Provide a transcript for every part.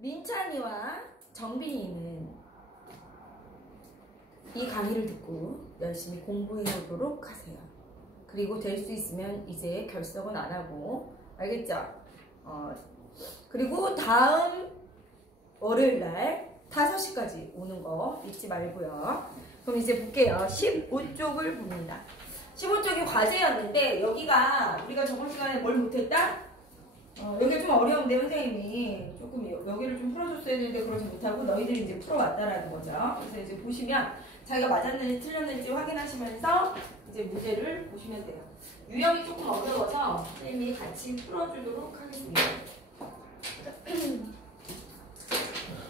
민찬이와 정빈이는 이 강의를 듣고 열심히 공부해 오도록 하세요. 그리고 될 수 있으면 이제 결석은 안 하고, 알겠죠? 그리고 다음 월요일날 5시까지 오는 거 잊지 말고요. 그럼 이제 볼게요. 15쪽을 봅니다. 15쪽이 과제였는데 여기가 우리가 저번 시간에 뭘 못했다? 여기가 좀 어려운데 선생님이 조금 여기를 좀 풀어줬어야 되는데 그러지 못하고 너희들이 이제 풀어왔다라는 거죠. 그래서 이제 보시면 자기가 맞았는지 틀렸는지 확인하시면서 이제 문제를 보시면 돼요. 유형이 조금 어려워서 선생님이 같이 풀어주도록 하겠습니다.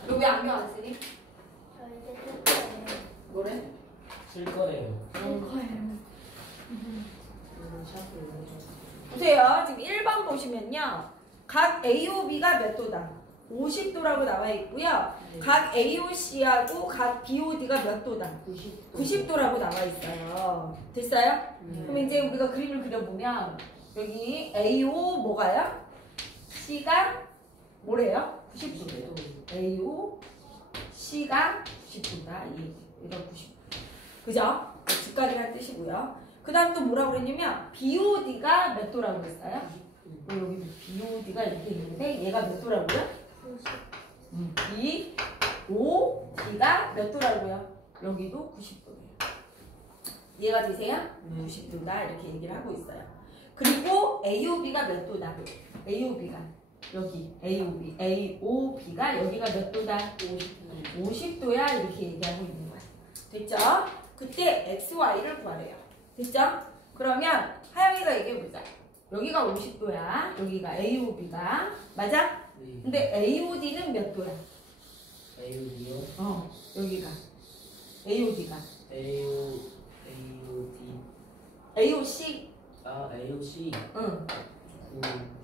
너 왜 안경 안 쓰니? 저 이제 쓸 거예요. 뭐래? 쓸 거예요. 쓸 거예요. 보세요. 지금 1번 보시면요. 각 AOB가 몇 도다? 50도라고 나와 있고요. 각 AOC하고 각 BOD가 몇 도다? 90도라고 나와 있어요. 됐어요? 그럼 이제 우리가 그림을 그려보면 여기 AO 뭐가요? C가 뭐래요? 90도. AO C가 90도다. 이거 90도. 그죠? 직각이라는 뜻이고요. 그 다음 또 뭐라고 그랬냐면 BOD가 몇 도라고 그랬어요? 여기 BOD가 이렇게 있는데 얘가 몇 도라고요? BOD가 몇 도라고요? 여기도 90도예요. 이해가 되세요? 90도다 이렇게 얘기를 하고 있어요. 그리고 AOB가 몇 도다? AOB가 여기 AOB가 여기가 몇 도다? 50도야 이렇게 얘기하고 있는 거야. 됐죠? 그때 XY를 구하래요. 됐죠? 그러면 하영이가 얘기해보자. 여기가 50도야. 여기가 AOB가. 맞아? 네. 근데 AOD는 몇 도야? AOD요? 여기가. AOD가. AOD. AOC. AOC. 응.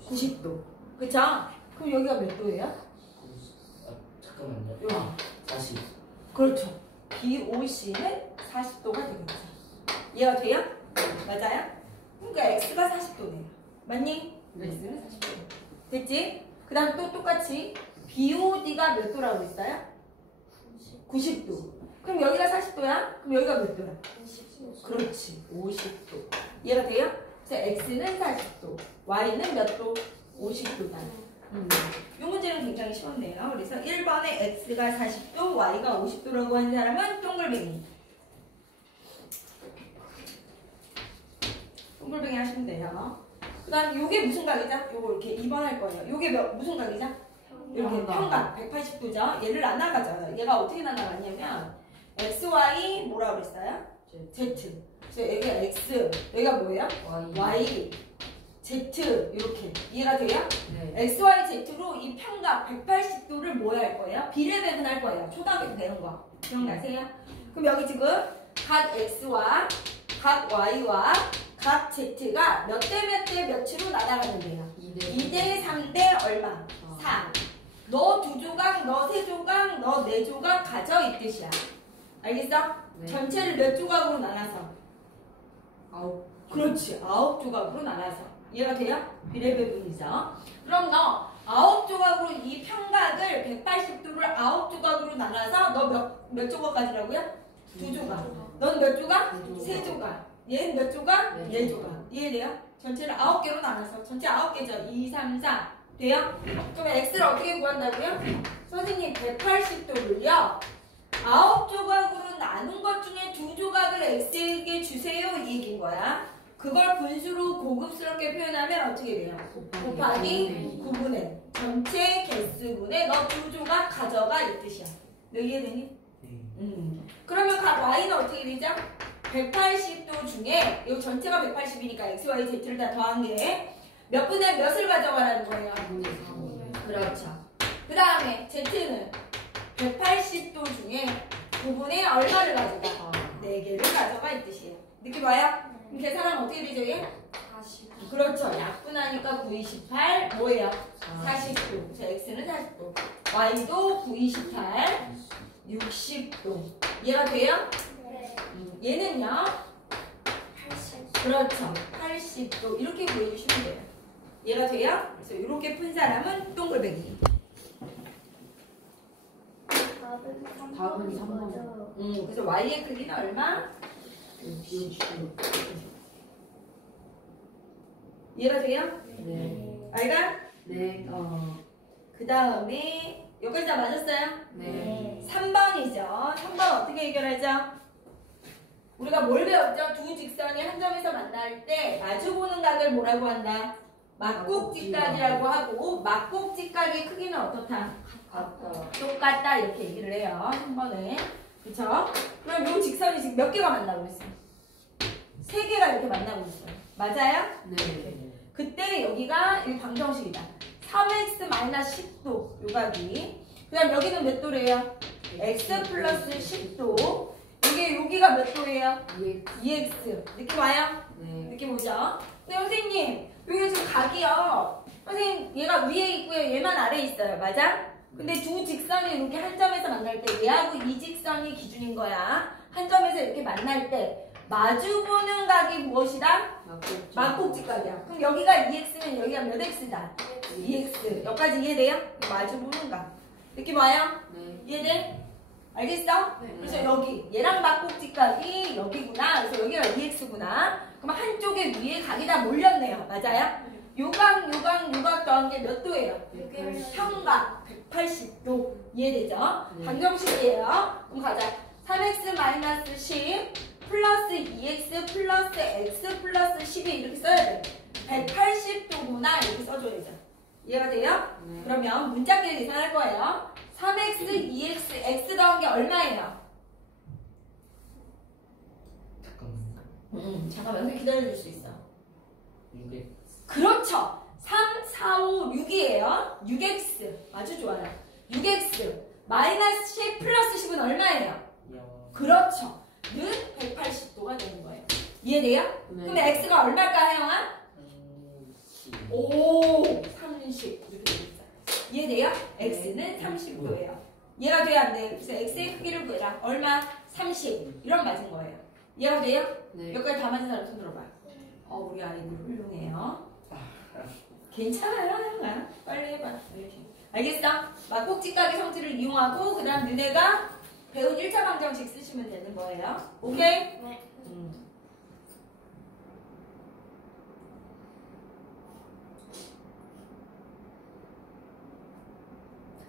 90도. 그쵸? 그럼 여기가 몇 도예요? 잠깐만요. 여기. 40. 그렇죠. BOC는 40도가 되겠죠. 이해가 돼요? 맞아요? 그러니까 X가 40도네요. 맞니? X는 40도. 됐지? 그 다음 또 똑같이 BOD가 몇 도라고 했어요? 90도. 그럼 여기가 40도야? 그럼 여기가 몇 도야? 50도. 그렇지. 50도. 이해가 돼요? 그래서 X는 40도. Y는 몇 도? 50도다. 이 문제는 굉장히 쉬웠네요. 그래서 1번에 X가 40도, Y가 50도라고 한 사람은 동글뱅이. 동글뱅이 하시면 돼요. 그 다음 요게 무슨 각이죠? 요거 이렇게 2번 할 거예요. 요게 무슨 각이죠? 이렇게 평각 180도죠. 얘를 나눠가죠. 얘가 어떻게 나눠갔냐면 XY 뭐라고 그랬어요? Z. 그래서 여기가 X, 여기가 뭐예요? Y, Z 이렇게 이해가 돼요? 네. XY, Z로 이 평각 180도를 뭐 할 거예요? 비례배분할 거예요. 초등학교 되는 거 기억나세요? 그럼 여기 지금 각 X와 각 Y와 각 Z가 몇 대 몇 대 몇으로 나눠가는데요? 2대 3대 얼마? 4. 너 2조각, 너 3조각, 너 4조각 가져 이 뜻이야. 알겠어? 네. 전체를 몇 조각으로 나눠서? 9. 그렇지. 9조각으로 나눠서. 이해가 돼요? 비례배분이죠. 그럼 너 9조각으로 이 평각을 180도를 9조각으로 나눠서 너 몇 조각 가지라고요? 2조각. 넌 몇 조각? 3조각. 얘는 몇 조각? 4조각. 이해돼요? 전체를 9개로 나눠서 전체 9개죠. 2, 3, 4. 돼요? 그럼 X를 어떻게 구한다고요? 선생님 180도를요. 9조각으로 나눈 것 중에 2조각을 X에게 주세요. 이 얘기인 거야. 그걸 분수로 고급스럽게 표현하면 어떻게 돼요? 곱하기 9분의 전체 개수분의 너 2조각 가져가 이 뜻이야. 너 이해되니? 네. 그러면 각 Y는 어떻게 되죠? 180도 중에 이 전체가 180이니까 X, Y, Z를 다 더한 게 몇 분의 몇을 가져가라는 거예요? 그렇죠. 그 다음에 Z는 180도 중에 9분의 얼마를 가져가? 4개를 가져가 이 뜻이에요. 느낌 와요? 그럼 계산하면 어떻게 되죠 얘? 40. 그렇죠. 약분하니까 9, 28 뭐예요? 40도. 자, X는 40도. Y도 9, 28 60도. 이해가 돼요? 네. 얘는요? 80. 그렇죠. 80도. 이렇게 구해주시면 돼요. 이해가 돼요? 그래서 이렇게 푼 사람은 동글뱅이. 답은 3번이죠. 그래서 y의 크기는 얼마? 이해가 돼요? 네. 알가? 네. 그 다음에 여기까지 다 맞았어요? 네. 3번이죠. 3번 어떻게 해결하죠? 우리가 뭘 배웠죠? 두 직선이 한 점에서 만날 때 마주보는 각을 뭐라고 한다? 막곡직각이라고 하고 막곡직각의 크기는 어떻다? 같다. 똑같다 이렇게 얘기를 해요. 3번에. 그쵸? 그럼 요 직선이 지금 몇 개가 만나고 있어요? 3개가 이렇게 만나고 있어요. 맞아요? 네. 그때 여기가 이 방정식이다. 3x-10도 요 각이. 그 다음 여기는 몇 도래요? x 플러스 10도. 여기가 몇 도예요? 2x. 느낌 와요? 네. 느낌 오죠? 근데 선생님 여기 지금 각이요. 선생님 얘가 위에 있고요. 얘만 아래에 있어요. 맞아? 근데 두 직선이 이렇게 한 점에서 만날 때 얘하고 이 직선이 기준인 거야. 한 점에서 이렇게 만날 때 마주보는 각이 무엇이다? 막곡직각이야. 그럼 여기가 2x면 여기가 몇 x다? 2x. 여기까지 이해돼요? 마주보는 각. 느낌 와요? 네. 이해돼? 알겠어? 네. 그래서 여기 얘랑 막곡직각이 여기구나. 그래서 여기가 2x구나. 그럼 한쪽에 위에 각이 다 몰렸네요. 맞아요? 요각 더한 게 몇 도예요? 평각 180도. 이해되죠? 네. 방정식이에요. 그럼 가자. 3x-10 플러스 2x 플러스 x 플러스 10이 이렇게 써야 돼. 180도구나 이렇게 써줘야죠. 이해가 돼요? 네. 그러면 문자끼리 계산할 거예요. 3x, 2x, x 더한 게 얼마예요? 잠깐만요. 잠깐만 여기 기다려줄 수 있어. 600. 그렇죠. 3, 4, 5, 6이에요. 6x. 아주 좋아요. 6x. 마이너스 10 플러스 10은 얼마예요? 그렇죠. 는 180도가 되는 거예요. 이해돼요? 네. 그럼 x가 얼마일까, 혜영아? 30. 오, 30. 이렇게 되겠죠. 이해돼요? x는 30도예요. 이해가 돼야 안 돼? 그래서 x의 크기를 구해라. 얼마? 30. 이런 맞은 거예요. 이해가 돼요? 네. 여기까지 다 맞은 사람 손 들어봐요. 우리 아이들 훌륭해요. 괜찮아요, 혜영아. 빨리 해봐. 이렇게. 알겠어? 막곡직각의 성질을 이용하고 그 다음 너네가 배운 1차 방정식 쓰시면 되는 거예요. 오케이? 네.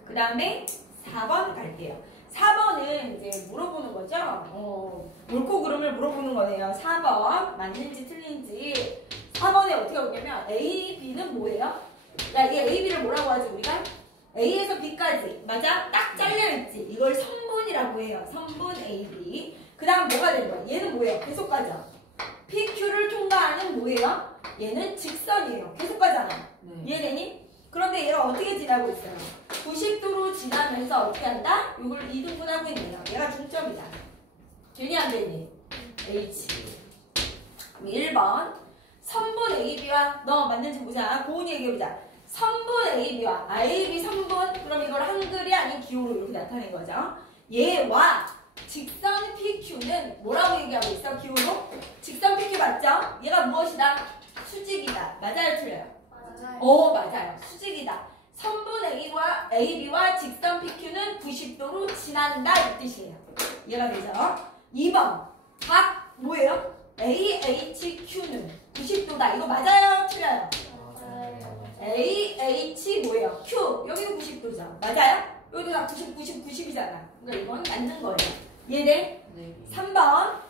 그 다음에 4번 갈게요. 4번은 이제 물어보는 거죠? 옳고 그름을 물어보는 거네요. 4번 맞는지 틀린지. 4번에 어떻게 오냐면 A, B는 뭐예요? 야, 이게 A, B를 뭐라고 하지 우리가? A에서 B까지 맞아? 딱 잘려있지. 이걸 선분이라고 해요. 선분 A, B. 그 다음 뭐가 되는 거야? 얘는 뭐예요? 계속 가죠. PQ를 통과하는 뭐예요? 얘는 직선이에요. 계속 가잖아. 네. 이해되니? 그런데 얘가 어떻게 지나고 있어요? 90도로 지나면서 어떻게 한다? 이걸 2등분하고 있네요. 얘가 중점이다. 되니 안 되니? H. 1번 선분 AB와 너 맞는지 보자. 고은이 얘기해보자. 선분 AB와 AB 선분. 그럼 이걸 한글이 아닌 기호로 이렇게 나타낸 거죠. 얘와 직선 PQ는 뭐라고 얘기하고 있어? 기호로? 직선 PQ 맞죠? 얘가 무엇이다? 수직이다. 맞아요? 틀려요? 맞아요. 맞아요. 수직이다. 선분 A와 AB와 직선 PQ는 90도로 지난다 이 뜻이에요. 이해가 되죠? 2번 각 뭐예요? AHQ는 90도다. 이거 맞아요? 틀려요? 맞아요. AH 뭐예요? Q 여기는 90도죠. 맞아요? 여기도 다 90, 90이잖아. 그러니까 이건 맞는 거예요. 이해돼? 네. 3번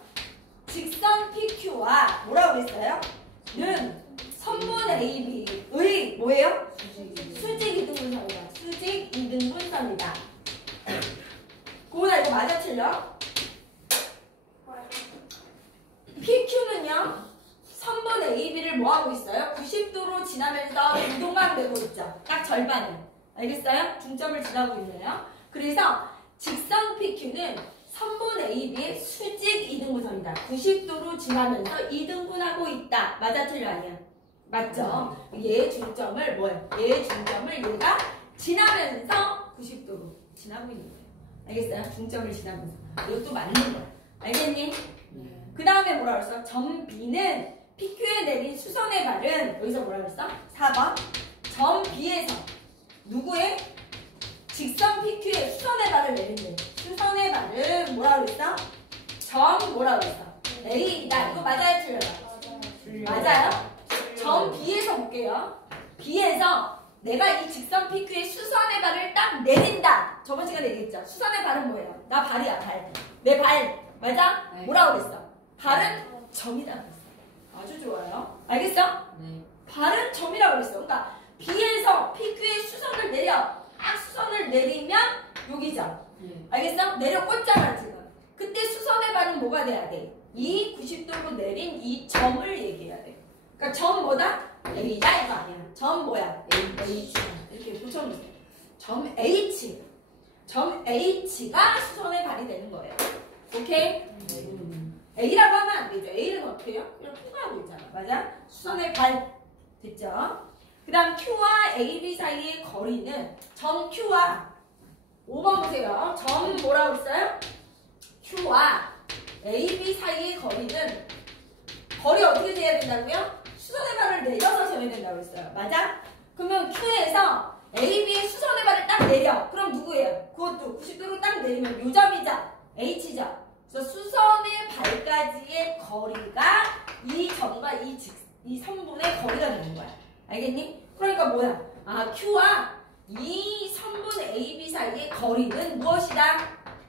직선 PQ와 뭐라고 그랬어요? 는 선분 AB의 뭐예요? 수직 이등분선이다. 수직 이등분선이다. 고은아 이거 맞아 틀려? PQ는요 선분 AB를 뭐하고 있어요? 90도로 지나면서 이동만 되고 있죠. 딱 절반은. 알겠어요? 중점을 지나고 있네요. 그래서 직선 PQ는 선분 AB의 수직 이등분선이다. 90도로 지나면서 이등분하고 있다. 맞아 틀려 아니야? 맞죠? 얘의 중점을 뭐예요? 얘의 중점을 얘가 지나면서 90도로 지나고 있는 거예요. 알겠어요? 중점을 지나면서. 이것도 맞는 거야. 알겠니? 네. 그 다음에 뭐라 그랬어? 점 B는 PQ에 내린 수선의 발은 여기서 뭐라 그랬어? 4번 점 B에서 누구의? 직선 PQ에 수선의 발을 내린대. 수선의 발은 뭐라고 그랬어? 점 뭐라고 그랬어? A다. 이거 맞아요, 틀려요? 맞아요? 점 B에서 볼게요. B에서 내가 이 직선 PQ에 수선의 발을 딱 내린다. 저번 시간에 얘기했죠. 수선의 발은 뭐예요? 나 발이야, 발. 내 발. 맞아? 네. 뭐라고 그랬어? 발은 점이다 그랬어. 아주 좋아요. 알겠어? 네. 발은 점이라고 그랬어. 그러니까 B에서 PQ에 수선을 내려. 딱 수선을 내리면 여기죠. 네. 알겠어? 내려 꽂잖아 지금. 그때 수선의 발은 뭐가 돼야 돼? 이 90도로 내린 이 점을 얘기해야 돼. 그러니까 점 뭐다? A다 이거 아니야. 점 뭐야? H. 이렇게 붙여놓으세요. 점 H. 점 H가 수선의 발이 되는 거예요. 오케이? A라고 하면 안 되죠. A는 어떻게 해요? 그냥 통과하고 있잖아. 맞아? 수선의 발. 됐죠? 그 다음 Q와 AB 사이의 거리는 점 Q와 5번 보세요. 점 뭐라고 했어요? Q와 AB 사이의 거리는 거리 어떻게 돼야 된다고요? 수선의 발을 내려서 재야 된다고 했어요. 맞아? 그러면 Q에서 AB의 수선의 발을 딱 내려. 그럼 누구예요? 그것도 90도로 딱 내리면 요 점이죠? H죠? 그래서 수선의 발까지의 거리가 이 점과 이 선분의 거리가 되는 거야. 알겠니? 그러니까 뭐야? 아, Q와 이 선분 AB 사이의 거리는 무엇이다?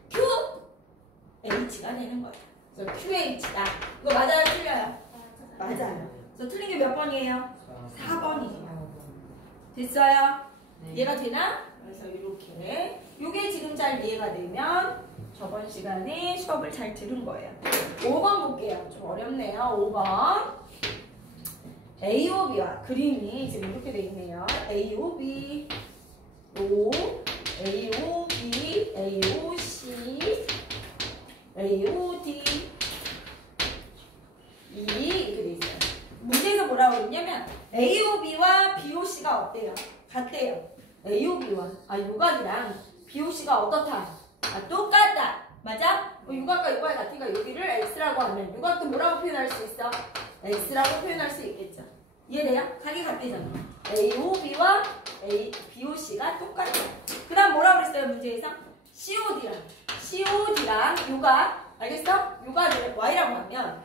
QH가 되는 거야. 그래서 QH다. 이거 맞아요? 틀려요? 맞아요. 그래서 틀린 게 몇 번이에요? 4번이에요. 됐어요? 네. 이해가 되나? 그래서 이렇게 요게 지금 잘 이해가 되면 저번 시간에 수업을 잘 들은 거예요. 5번 볼게요. 좀 어렵네요. 5번. AOB와 그림이 지금 이렇게 돼 있네요. AOB, O, AOB, AOC, AOD, 이렇게 돼 있어요. 문제에서 뭐라고 했냐면 AOB와 BOC가 어때요? 같대요. AOB와 요각이랑 BOC가 어떻다? 똑같다. 맞아? 요각과 요각이 같으니까 여기를 X라고 하면 요각도 뭐라고 표현할 수 있어? X라고 표현할 수 있겠죠. 이해돼요? 각이 같대잖아. AOB와 BOC가 똑같아. 그 다음 뭐라고 그랬어요? 문제에서? COD랑 요각. 알겠어? 요각을 Y라고 하면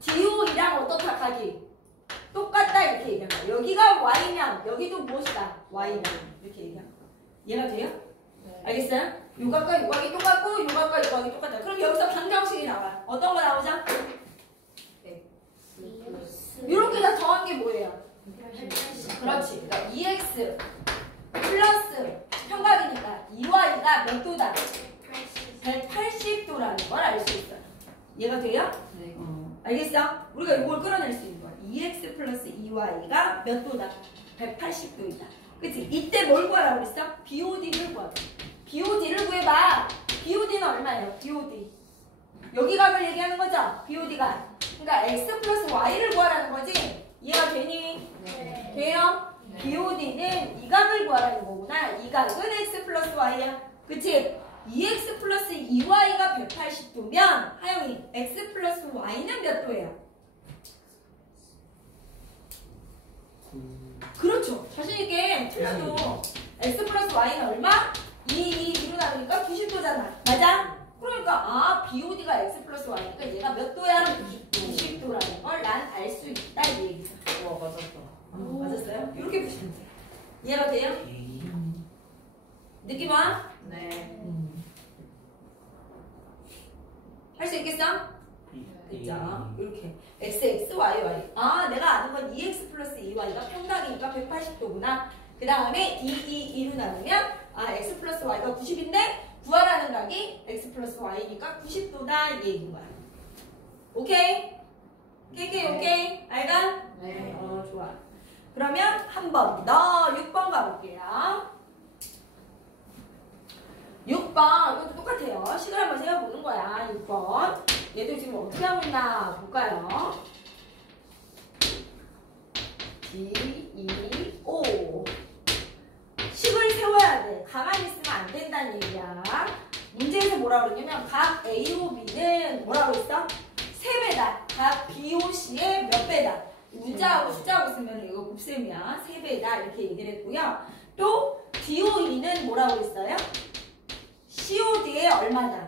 DOE랑 어떻다? 각이 똑같다 이렇게 얘기한 거야. 여기가 Y면 여기도 무엇이다? Y면 이렇게 얘기한 거야. 이해가 돼요? 네. 알겠어요? 요각과 요각이 똑같고 요각과 요각이 똑같다. 그럼 여기서 방정식이 나와. 어떤 거 나오죠? 이렇게 다 더한 게 뭐예요? 그렇지. 그러니까 2x 플러스 평각이니까 2y가 몇 도다? 180도라는 걸 알 수 있어요. 이해가 돼요? 네. 알겠어? 우리가 이걸 끌어낼 수 있는 거야. 2x 플러스 2y가 몇 도다? 180도이다. 그치? 이때 뭘 구하라고 그랬어? BOD를 구하라. BOD를 구해봐. BOD는 얼마예요? BOD. 여기 값을 얘기하는 거죠? BOD가. 그러니까 x 플러스 y를 구하라는 거지? 이해가 되니? 네. 돼요? 네. BOD는 이 값을 구하라는 거구나. 이 값은 x 플러스 y야. 그치? 2x 플러스 2y가 180도면 하영이 x 플러스 y는 몇 도예요? 그렇죠. 자신있게 틀려도 x 플러스 y는 얼마? 2로 나누니까 90도잖아. 맞아? 그러니까 BOD가 x 플러스 y니까 얘가 몇 도야? 90도라는 걸 난 알 수 있다 이 얘기죠. 맞았다. 맞았어요? 이렇게 보시면 돼요. 이해가 돼요? 느낌 와? 네. 할 수 있겠어? 그죠? 이렇게 x, x, y, y. 내가 아는 건 2x 플러스 2y가 평각이니까 180도구나. 그 다음에 2로 나누면 x 플러스 y가 90인데 구하라는 각이 x 플러스 y니까 90도다 이 얘기인 거야. 오케이? 오케이? 알가? 네. 좋아. 그러면 한 번 더 6번 가볼게요. 6번 이것도 똑같아요. 식을 한번 세워보는 거야. 6번 얘들 지금 어떻게 하고 있나 볼까요? D, E, O 식을 세워야 돼. 가만히 있으면 안 된다는 얘기야. 문제에서 뭐라고 그러냐면 각 AOB는 뭐라고 했어? 3배다. 각 BOC의 몇 배다. 문자하고 숫자하고 쓰면 이거 곱셈이야. 3배다 이렇게 얘기를 했고요. 또 DOE는 뭐라고 했어요? COD에 얼마다?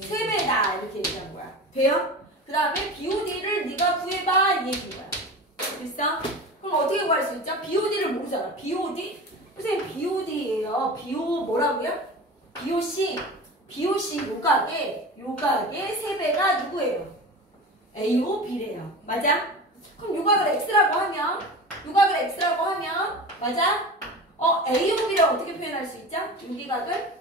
3배다 이렇게 얘기한 거야. 돼요? 그 다음에 BOD를 네가 구해봐 이 얘기인 거야. 됐어? 그럼 어떻게 구할 수 있죠? BOD를 모르잖아. BOD? 선생님 BOD예요. BO 뭐라고요? BOC. BOC 요각의 3배가 누구예요? A오 B래요. 맞아? 그럼 요각을 X라고 하면 맞아? A오 B를 어떻게 표현할 수 있죠? 여기각을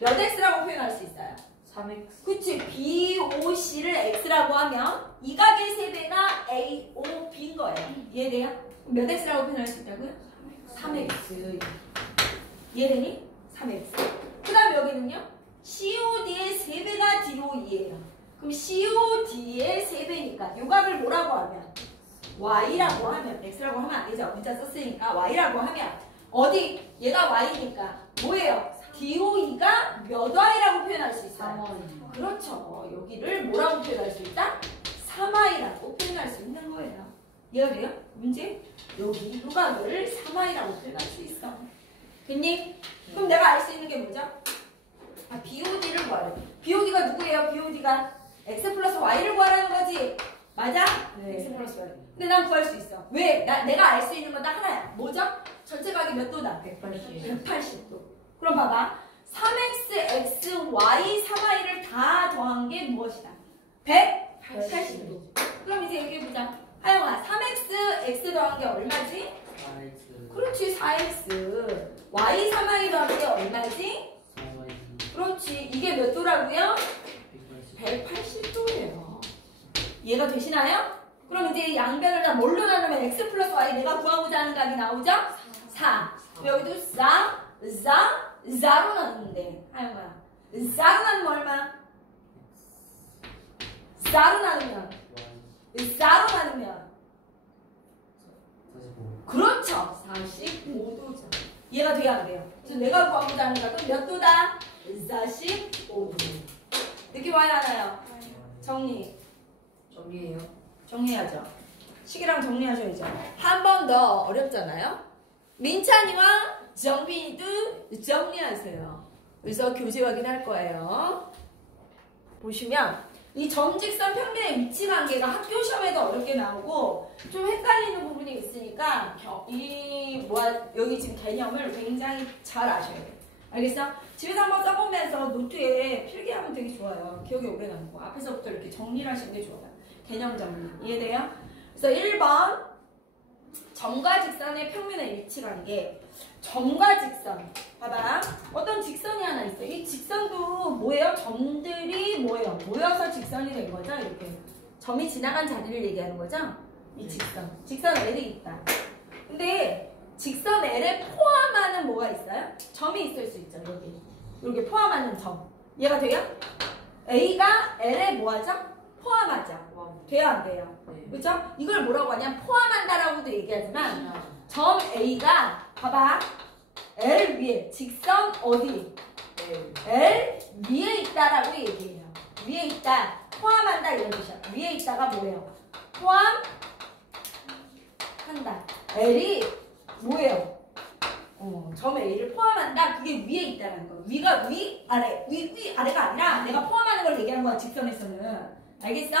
몇 X라고 표현할 수 있어요? 3x. 그치? BOC를 X라고 하면 이 각의 3배가 AOB인 거예요. 이해돼요? 몇 X라고 표현할 수 있다고요? 3X. 이해되니? 3X. 그 다음 여기는요? COD의 3배가 DOE예요. 그럼 COD의 3배니까 요각을 뭐라고 하면? Y라고 하면 X라고 하면 안 되죠. 문자 썼으니까 Y라고 하면 어디? 얘가 Y니까 뭐예요? DOE가 몇 Y라고 표현할 수 있어요? 3y. 그렇죠. 여기를 뭐라고 표현할 수 있다? 3Y라고 표현할 수 있는 거예요. 이해가 돼요? 문제? 여기 요각을 3Y라고 표현할 수 있어. 됐니? 그럼 내가 알 수 있는 게 뭐죠? BOD를 구하래. BOD가 누구예요? BOD가 X 플러스 Y를 구하라는 거지. 맞아? 네. X 플러스 Y. 근데 난 구할 수 있어. 왜? 내가 알 수 있는 건 딱 하나야. 뭐죠? 전체 각이 몇 도다? 180. 180도. 그럼 봐봐. 3x, x, y, 3y를 다 더한 게 무엇이다? 180도. 그럼 이제 얘기해보자. 하영아, 3x, x 더한 게 얼마지? 4x. 그렇지, 4x. y, 3y 더한 게 얼마지? 4y. 그렇지. 이게 몇 도라고요? 180. 180도예요. 이해가 되시나요? 그럼 이제 양변을 다 뭘로 나누면 x 플러스 y 내가 구하고자 하는 값이 나오죠? 4. 여기도 4로 나누는데 하영아 4로 나누면 얼마? 4로 나누면 45. 그렇죠 45도죠 이해가 돼야 안 돼요? 그래서 내가 구하고자 하는 값은 몇 도다? 45도 느낌 와요 안 와요? 정리해야죠 시계랑 정리하셔야죠 한 번 더 어렵잖아요 민찬이와 정빈이도 정리하세요. 그래서 교재 확인할 거예요. 보시면 이 점직선 평면의 위치 관계가 학교 시험에도 어렵게 나오고 좀 헷갈리는 부분이 있으니까 여기 지금 개념을 굉장히 잘 아셔야 돼요. 알겠어? 집에서 한번 써보면서 노트에 필기하면 되게 좋아요. 기억이 오래 남고 앞에서부터 이렇게 정리를 하시는 게 좋아요. 개념 정리. 이해돼요? 그래서 1번 점과 직선의 평면의 위치 관계. 점과 직선. 봐봐. 어떤 직선이 하나 있어요. 이 직선도 뭐예요? 점들이 뭐예요? 모여서 직선이 된 거죠? 이렇게. 점이 지나간 자리를 얘기하는 거죠? 이 직선. 직선 L이 있다. 근데 직선 L에 포함하는 뭐가 있어요? 점이 있을 수 있죠. 여기. 이렇게 포함하는 점. 이해가 돼요? A가 L에 뭐하죠? 포함하죠. 돼요? 안 돼요? 그렇죠? 이걸 뭐라고 하냐? 포함한다라고도 얘기하지만 점 A가 봐봐. L 위에 직선 어디? L 위에 있다라고 얘기해요. 위에 있다. 포함한다 이런 뜻이야. 위에 있다가 뭐예요? 포함한다. L이 뭐예요? 점 A를 포함한다. 그게 위에 있다는 거. 위가 위, 아래. 위, 아래가 아니라 내가 포함하는 걸 얘기하는 거야. 직선에서는. 알겠어?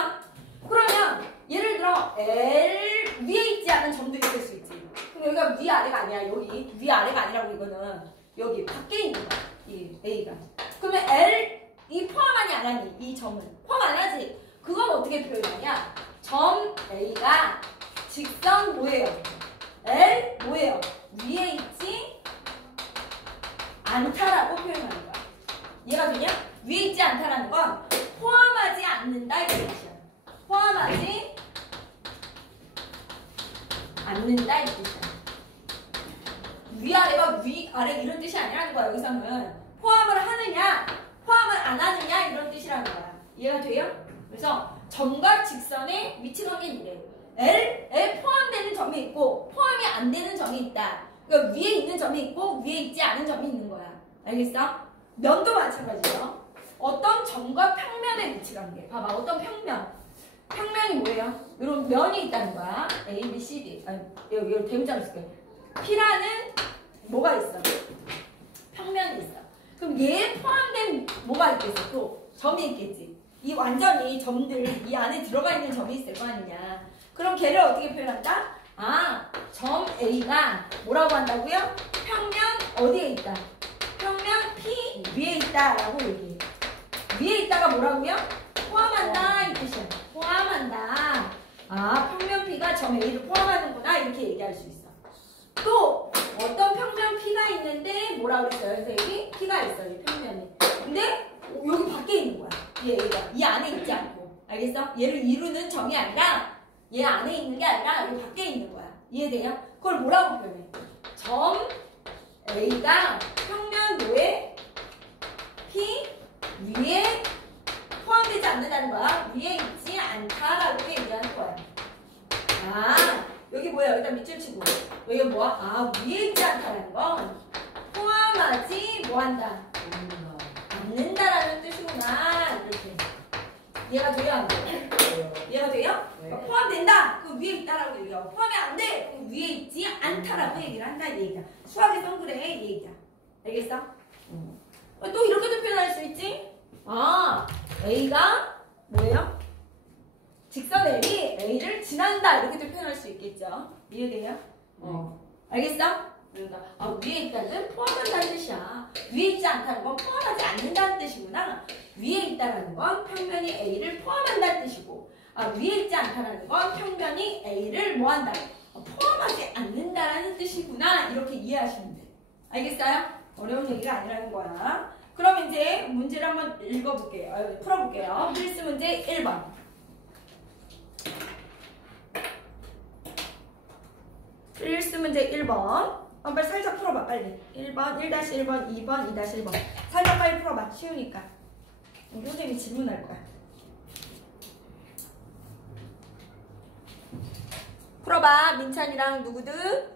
그러면 예를 들어 L 위에 있지 않은 점도 있을 수 있지. 그럼 여기가 위 아래가 아니야. 여기 위 아래가 아니라고 이거는 여기 밖에 있는 거야. 이 A가. 그러면 L 이 포함하니 안 하니? 이 점은 포함 안 하지. 그건 어떻게 표현하냐? 점 A가 직선 뭐예요? L 뭐예요? 위에 있지 않다라고 표현하는 거야. 이해가 되냐? 위에 있지 않다라는 건 포함하지 않는다 이런 뜻이야. 포함하지 않는다 이 뜻이야. 위아래가 위아래 이런 뜻이 아니라는 거야. 여기서는 포함을 하느냐 포함을 안 하느냐 이런 뜻이라는 거야. 이해가 돼요? 그래서 점과 직선의 위치 관계는 이래. L에 포함되는 점이 있고 포함이 안 되는 점이 있다. 그러니까 위에 있는 점이 있고 위에 있지 않은 점이 있는 거야. 알겠어? 면도 마찬가지죠. 어떤 점과 평면의 위치 관계. 봐봐. 어떤 평면. 평면이 뭐예요? 이런 면이 있다는 거야. A, B, C, D. 아니, 여기 대문자로 쓸게. P라는 뭐가 있어? 평면이 있어. 그럼 얘에 포함된 뭐가 있겠어? 또 점이 있겠지. 이 완전히 점들 이 안에 들어가 있는 점이 있을 거 아니냐. 그럼 걔를 어떻게 표현한다? 아, 점 A가 뭐라고 한다고요? 평면 어디에 있다? 평면 P 위에 있다라고 얘기해. 위에 있다가 뭐라고요? 포함한다 이 뜻이야. 포함한다. 아, 평면 P가 점 A를 포함하는구나 이렇게 얘기할 수 있어. 또 어떤 평면 P가 있는데 뭐라 그랬어요? 선생님이? P가 있어요. 이 평면이. 근데 여기 밖에 있는 거야. 얘 A가. 이 안에 있지 않고. 알겠어? 얘를 이루는 점이 아니라 얘 안에 있는 게 아니라 여기 밖에 있는 거야. 이해돼요? 그걸 뭐라고 표현해? 점 A가 평면도에 P 위에 포함되지 않는다는 거야. 위에 있지 않다라고 얘기하는 거야. 아, 여기 뭐야? 여기다 밑줄 치고. 여기 뭐야? 아, 위에 있지 않다는 건 포함하지 뭐한다? 않는다라는 뜻이구나. 이렇게. 이해가 돼요? 안 돼요? 이해가 돼요? 네. 포함된다. 그 위에 있다라고 얘기하고 포함이 안 돼. 그 위에 있지 않다라고 얘기를 한다 이 얘기야. 수학에선 그래 이 얘기야. 알겠어? 또 이렇게도 표현할 수 있지? 아, A가 뭐예요? 직선 L이 A를 지난다 이렇게도 표현할 수 있겠죠. 이해돼요? 알겠어? 그러니까 아, 위에 있다는 포함한다는 뜻이야. 위에 있지 않다는 건 포함하지 않는다는 뜻이구나. 위에 있다는 건 평면이 A를 포함한다는 뜻이고, 아, 위에 있지 않다는 건 평면이 A를 뭐한다? 포함하지 않는다는 뜻이구나. 이렇게 이해하시면 돼. 알겠어요? 어려운 얘기가 아니라는 거야. 그럼 이제 문제를 한번 읽어볼게요. 풀어볼게요. 필수 문제 1번. 필수 문제 1번. 빨리 살짝 풀어봐, 빨리. 1번, 1-1번, 2번, 2-1번. 살짝 빨리 풀어봐. 쉬우니까. 선생님이 질문할 거야. 풀어봐. 민찬이랑 누구드?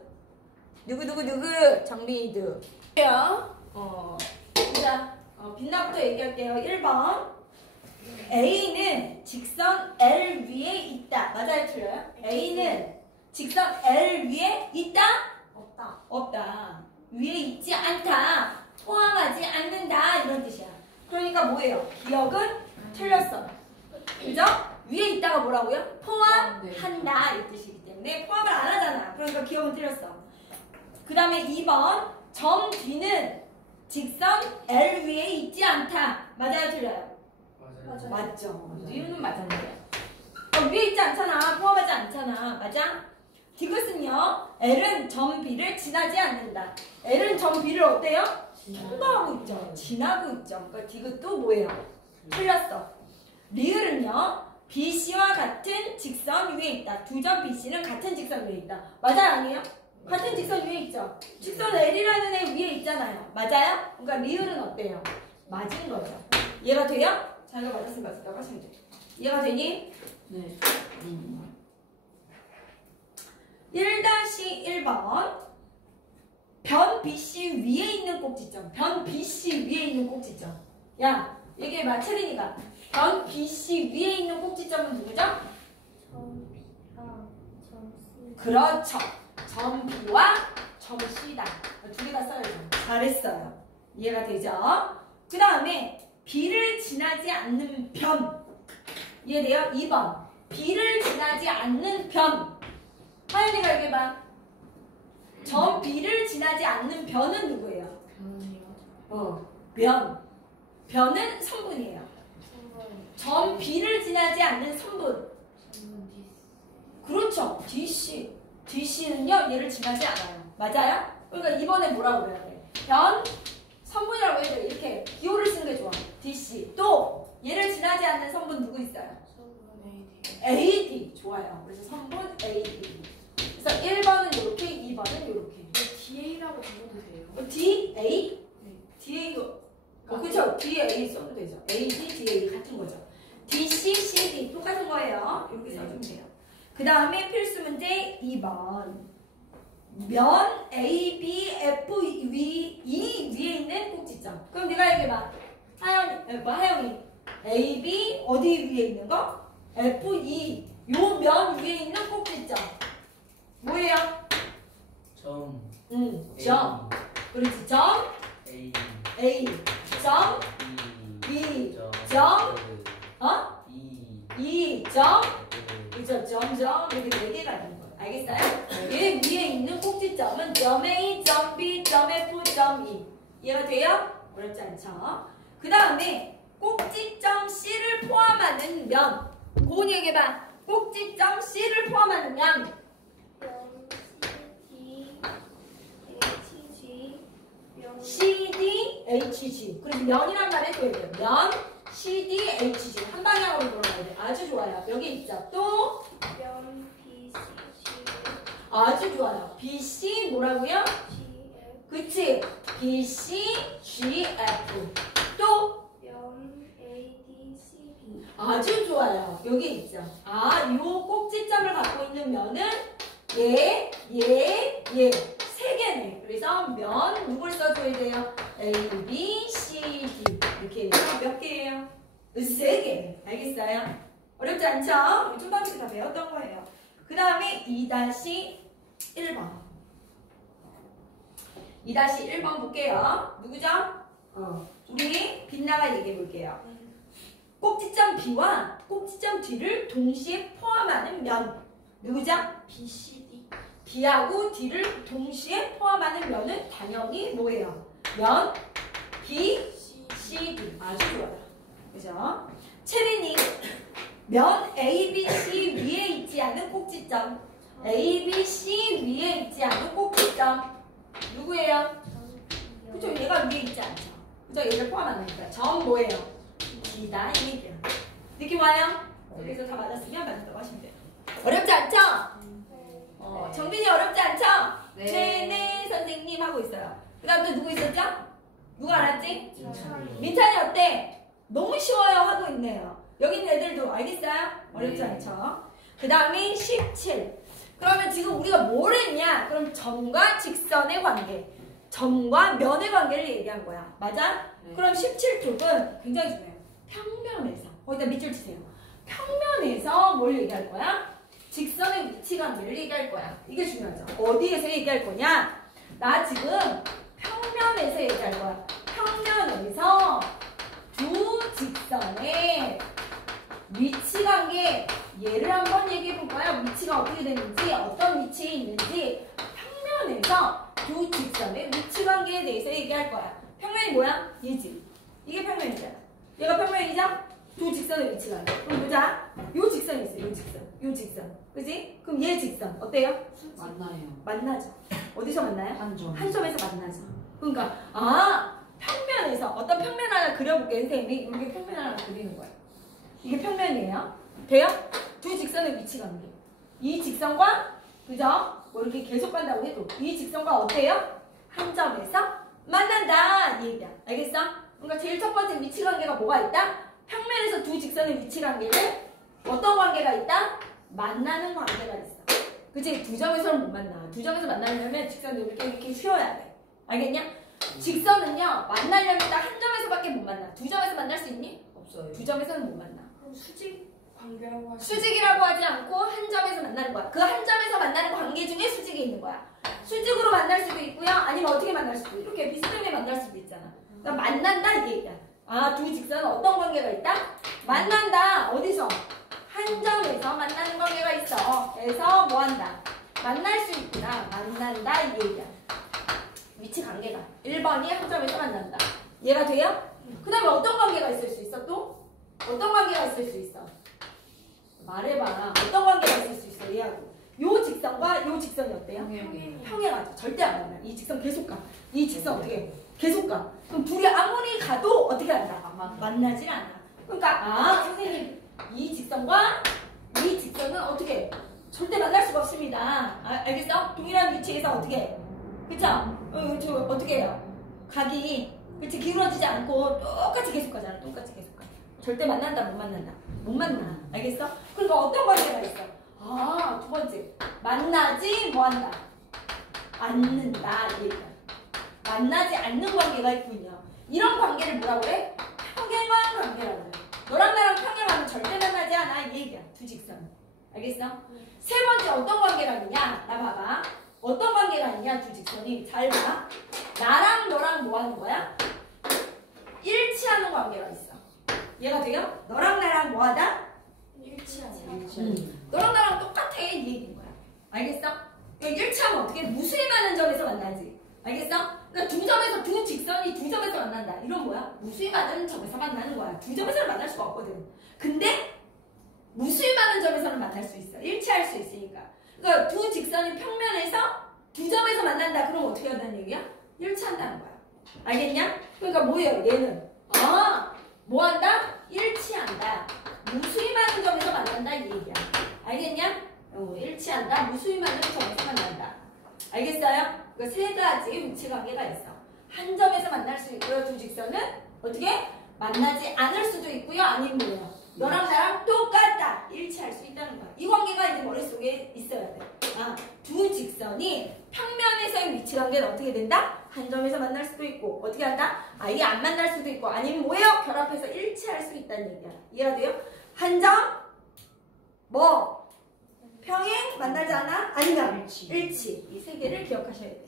누구? 정민이드. 자, 빛나부터 얘기할게요. 1번. A는 직선 L 위에 있다. 맞아요, 틀려요? A는 직선 L 위에 있다? 없다. 위에 있지 않다. 포함하지 않는다. 이런 뜻이야. 그러니까 뭐예요? 기억은 틀렸어. 그죠? 위에 있다가 뭐라고요? 포함한다. 이 뜻이기 때문에 포함을 안 하잖아. 그러니까 기억은 틀렸어. 그 다음에 2번. 점 D는 직선 L 위에 있지 않다. 맞아요, 틀려요? 맞아요. 맞죠. 이유는 맞았는데. 위에 있지 않잖아. 포함하지 않잖아. 맞아? 디귿은요. L은 점 B를 지나지 않는다. L은 점 B를 어때요? 통과하고 있죠. 지나고 있죠. 그러니까 디귿도 뭐예요? 틀렸어. 리을은요. BC와 같은 직선 위에 있다. 두 점 BC는 같은 직선 위에 있다. 맞아요? 아니에요? 같은 직선 위에 있죠. 직선 L이라는 애 위에 있잖아요. 맞아요? 그러니까 리을은 어때요? 맞은 거죠. 이해가 돼요? 자기가 맞았으면 맞았다고 하시면 돼요. 이해가 되니? 네. 1-1번. 변 BC 위에 있는 꼭지점. 변 BC 위에 있는 꼭지점. 야, 얘기해봐. 채린이가. 변 BC 위에 있는 꼭지점은 누구죠? 그렇죠. 점 B와 점 C다. 두 개 다 써야죠. 잘했어요. 이해가 되죠? 그 다음에 B를 지나지 않는 변. 이해돼요? 2번. B를 지나지 않는 변. 하연이가 얘기해봐. 점 B를 지나지 않는 변은 누구예요? 변. 변은 선분이에요. 점 B를 지나지 않는 선분. 그렇죠. DC. DC는요, 얘를 지나지 않아요. 맞아요? 그러니까 이번에 뭐라고 해야 돼? 변, 선분이라고 해야 돼. 이렇게 기호를 쓰는 게 좋아. DC. 또, 얘를 지나지 않는 선분 누구 있어요? AD. 좋아요. 그래서 선분 AD. 그래서 1번은 이렇게, 2번은 이렇게. DA라고 적어도 돼요? DA? 네. DA가. 그쵸. DA 써도 되죠. AD, DA 같은 거죠. DC, CD 똑같은 거예요. 이렇게 써주면 돼요. 그 다음에 필수 문제 2번. 면 A, B, F E 위에 있는 꼭지점. 그럼 네가 얘기해봐. 하영이. A, B 어디 위에 있는 거? F, E 요 면 위에 있는 꼭지점. 뭐예요? 점 점. 그렇지. 점 A A. 점 B 점 어? E. 점 그죠. 점점 이렇게 4개가 있는 거예요. 알겠어요? 얘 위에 있는 꼭지점은 점 A, 점 B, 점 F, 점 E. 이해가 돼요? 어렵지 않죠? 그 다음에 꼭지점 C를 포함하는 면. 고은이 얘기해봐. 꼭지점 C를 포함하는 면. CD, HG. 그래서 면이란 말에 또 해야 돼요. 면, CD, HG. 한 방향으로 돌아가야 돼. 아주 좋아요. 여기 있죠. 또 아주 좋아요. BC 뭐라고요? 그치? BC, GF. 또 아주 좋아요. 여기 있죠. 요 꼭지점을 갖고 있는 면은 얘. 3개네. 그래서 면 누굴 써줘야 돼요? A, B, C, D. 이렇게 해서 몇 개예요? 3개. 알겠어요? 어렵지 않죠? 초등학교 다 배웠던 거예요. 그 다음에 2-1번. 2-1번 볼게요. 누구죠? 우리 빛나가 얘기해 볼게요. 꼭지점 B와 꼭지점 D를 동시에 포함하는 면. 누구죠? BCD. B하고 D를 동시에 포함하는 면은 당연히 뭐예요? 면 B, C, D. 아주 좋아요. 그죠? 채린이 면 A, B, C 위에 있지 않은 꼭지점. A, B, C 위에 있지 않은 꼭지점. 누구예요? 그쵸? 얘가 위에 있지 않죠? 그죠? 얘를 포함하니까. 점 뭐예요? D다. 이 얘기야. 느낌 와요? 여기서 다 맞았으면 맞았다고 하시면 돼요. 어렵지 않죠? 정빈이 어렵지 않죠? 네, 선생님 하고 있어요. 그 다음 또 누구 있었죠? 누가 알았지? 민찬이 어때? 너무 쉬워요 하고 있네요. 여기 있는 애들도 알겠어요? 어렵지 않죠? 그 다음에 17. 그러면 지금 우리가 뭘 했냐? 그럼 점과 직선의 관계, 점과 면의 관계를 얘기한 거야. 맞아? 그럼 17쪽은 굉장히 중요해요. 평면에서. 거기다 밑줄 치세요. 평면에서 뭘 얘기할 거야? 직선의 위치 관계를 얘기할 거야. 이게 중요하죠. 어디에서 얘기할 거냐? 나 지금 평면에서 얘기할 거야. 평면에서 두 직선의 위치 관계, 얘를 한번 얘기해 볼까요? 위치가 어떻게 되는지, 어떤 위치에 있는지 평면에서 두 직선의 위치 관계에 대해서 얘기할 거야. 평면이 뭐야? 얘지. 이게 평면이잖아. 얘가 평면이죠? 두 직선의 위치 관계. 그럼 보자. 요 직선이 있어요. 요 직선. 요 직선. 그지? 그럼 얘 직선 어때요? 만나죠. 어디서 만나요? 한 점에서 만나죠. 그러니까 평면에서 어떤 평면 하나 그려볼게. 선생님이 이렇게 평면 하나 그리는 거예요. 이게 평면이에요. 돼요? 두 직선의 위치 관계. 이 직선과 그죠? 뭐 이렇게 계속 간다고 해도 이 직선과 어때요? 한 점에서 만난다 이 얘기야. 알겠어? 그러니까 제일 첫 번째 위치 관계가 뭐가 있다? 평면에서 두 직선의 위치 관계를 어떤 관계가 있다? 만나는 관계가 있어. 그치? 두 점에서는 못 만나. 두 점에서 만나려면 직선을 이렇게 휘어야 돼. 알겠냐? 직선은요, 만나려면 딱 한 점에서밖에 못 만나. 두 점에서 만날 수 있니? 없어요. 두 점에서는 못 만나. 그럼 수직 관계라고 하시. 수직이라고 하지 않고 한 점에서 만나는 거야. 그 한 점에서 만나는 관계 중에 수직이 있는 거야. 수직으로 만날 수도 있고요. 아니면 어떻게 만날 수도 있고. 이렇게 비스듬하게 만날 수도 있잖아. 그러니까 만난다 이 얘기야. 두 직선은 어떤 관계가 있다? 만난다. 어디서? 한 점에서 만나는 관계가 있어. 그래서 뭐 한다? 만날 수 있구나. 만난다 이 얘기야. 위치 관계가 1번이 한 점에서 만난다. 이해가 돼요? 그 다음에 어떤 관계가 있을 수 있어 또? 어떤 관계가 있을 수 있어? 말해봐. 어떤 관계가 있을 수 있어? 얘하고 요 직선과 요 직선이 어때요? 평행하죠. 절대 안 만나. 이 직선 계속 가. 이 직선 어떻게? 계속 가. 그럼 둘이 아무리 가도 어떻게 한다? 만나질 않아. 그러니까 선생님 이 직선과 이 직선은 어떻게? 절대 만날 수가 없습니다. 알겠어? 동일한 위치에서 어떻게? 그쵸? 저 어떻게 해요? 각이 그치 기울어지지 않고 똑같이 계속 가잖아. 똑같이 계속 가. 절대 만난다 못 만난다? 못 만나. 알겠어? 그러니까 어떤 관계가 있어? 두 번째 만나지 뭐한다? 않는다. 이 얘기야. 만나지 않는 관계가 있군요. 이런 관계를 뭐라고 그래? 평행한 관계라고 그래. 너랑 나랑 평행하면 절대 만나지 않아 이 얘기야. 두 직선. 알겠어? 세 번째 어떤 관계가 있냐? 나 봐봐. 어떤 관계가 있냐 두 직선이. 잘 봐. 나랑 너랑 뭐 하는 거야? 일치하는 관계가 있어. 얘가 돼요? 너랑 나랑 뭐 하다? 일치하지. 너랑 나랑 똑같아 이 얘기인 거야. 알겠어? 그러니까 일치하면 어떻게 무수히 많은 점에서 만나지. 알겠어? 그러니까 두 점에서 두 직선이 두 점에서 만난다. 이런 뭐야? 무수히 많은 점에서 만나는 거야. 두 점에서는 만날 수가 없거든. 근데 무수히 많은 점에서는 만날 수 있어. 일치할 수 있으니까. 그러니까 두 직선이 평면에서 두 점에서 만난다. 그럼 어떻게 한다는 얘기야? 일치한다는 거야. 알겠냐? 그러니까 뭐예요? 얘는 뭐 한다? 일치한다. 무수히 많은 점에서 만난다 이 얘기야. 알겠냐? 일치한다. 무수히 많은 점에서 만난다. 알겠어요? 그 세 가지 위치 관계가 있어. 한 점에서 만날 수 있고요. 두 직선은 어떻게? 만나지 않을 수도 있고요. 아니면 뭐예요? 너랑 나랑 똑같다. 일치할 수 있다는 거야. 이 관계가 이제 머릿속에 있어야 돼. 두 직선이 평면에서의 위치 관계는 어떻게 된다? 한 점에서 만날 수도 있고 어떻게 한다? 아예 안 만날 수도 있고 아니면 뭐예요? 결합해서 일치할 수 있다는 얘기야. 이해가 돼요? 한 점, 뭐 평행 만나지 않아? 아니면 일치. 이 세 개를 기억하셔야 돼요.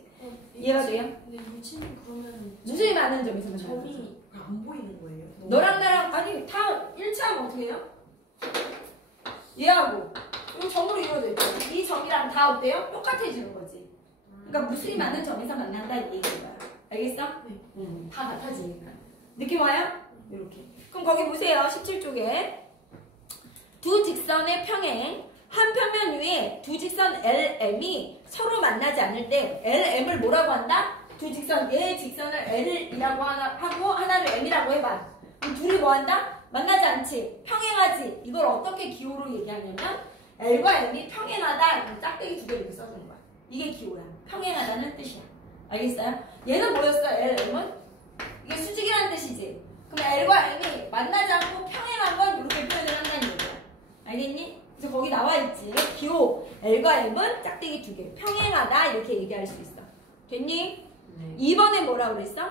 이해가 돼요? 근데 유치는 그러면 무수히 많은 점에서 만나는 거죠. 점이 안 보이는 거예요? 너랑 나랑 아니 다 일치하면 어떻게 해요? 얘하고 이 점으로 이루어져 있죠. 이 점이랑 다 어때요? 똑같아지는 거지. 그러니까 무수히 많은 점에서 만난다 이 얘기인 거야. 알겠어? 네. 다 같아지니까. 느낌 와요? 이렇게. 그럼 거기 보세요. 17쪽에 두 직선의 평행 한 평면 위에 두 직선 LM이 서로 만나지 않을 때 LM을 뭐라고 한다? 두 직선, 얘 직선을 L이라고 하고 하나를 M이라고 해봐. 그럼 둘이 뭐 한다? 만나지 않지? 평행하지? 이걸 어떻게 기호로 얘기하냐면 L과 M이 평행하다. 짝대기 두 개 이렇게 써주는 거야. 이게 기호야. 평행하다는 뜻이야. 알겠어요? 얘는 뭐였어? LM은? 이게 수직이라는 뜻이지. 그럼 L과 M이 만나지 않고 평행한 건 이렇게 표현을 한다는 얘기야. 알겠니? 그래서 거기 나와있지. 기호 L과 M은 짝대기 두 개. 평행하다 이렇게 얘기할 수 있어. 됐니? 네. 2번에 뭐라 그랬어?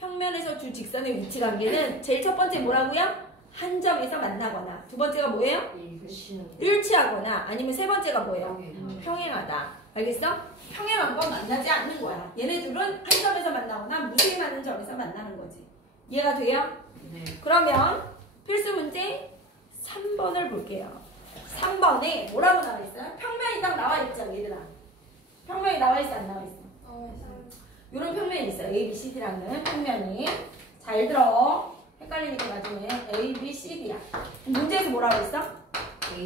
평면에서 두 직선의 위치 관계는 제일 첫 번째 뭐라고요? 한 점에서 만나거나 두 번째가 뭐예요? 일치하거나 아니면 세 번째가 뭐예요? 평행하다. 알겠어? 평행한 건 만나지 않는 거야. 얘네들은 한 점에서 만나거나 무수히 많은 점에서 만나는 거지. 이해가 돼요? 네. 그러면 필수 문제 3번을 볼게요. 3번에 뭐라고 나와 있어요? 평면이 딱 나와 있죠, 얘들아. 평면이 나와 있어, 안 나와 있어? 이런 평면이 있어요. A, B, C, D라는 평면이. 잘 들어. 헷갈리니까 나중에 A, B, C, D야. 문제에서 뭐라고 했어?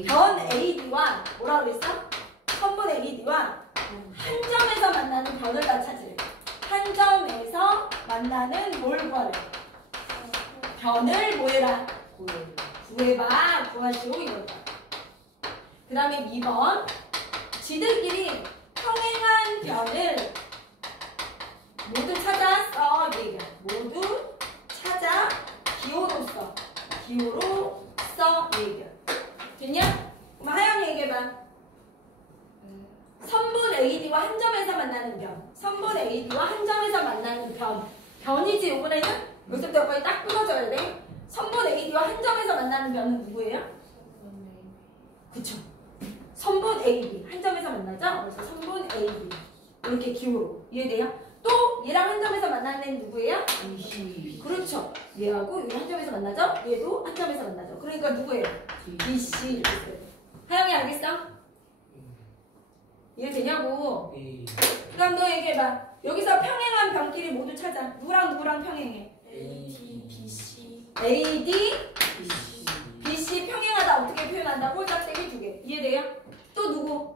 변 AD와 뭐라고 그랬어? 선분 AD와 한 점에서 만나는 변을 다 찾으래. 한 점에서 만나는 뭘 구하래? 변을 뭐 해라? 구해봐. 구하시오 이거다. 그 다음에 2번 지들끼리 평행한 변을 모두 찾아 써. 얘기야. 모두 찾아 기호로 써. 기호로 써. 얘기야. 됐냐? 그럼 하영이 얘기해봐. 선분 AD와 한 점에서 만나는 변. 선분 AD와 한 점에서 만나는 변. 변이지 이번에는? 여기서부터 여기까지 딱 끊어져야 돼. 선분 AD와 한 점에서 만나는 변은 누구예요? 그쵸. 선분 AD. 한 점에서 만나죠? 그래서 선분 AD. 이렇게 기호로. 이해돼요? 또 얘랑 한 점에서 만나는 애는 누구예요? 그렇죠. 얘하고 얘 한 점에서 만나죠? 얘도 한 점에서 만나죠. 그러니까 누구예요? BC. 하영이 알겠어? 이해되냐고? 그럼 너 얘기해봐. 여기서 평행한 변끼리 모두 찾아. 누구랑 누구랑 평행해? AD, BC. AD, BC 평행하다 어떻게 표현한다고? 짝대기 두 개. 이해돼요? 또 누구?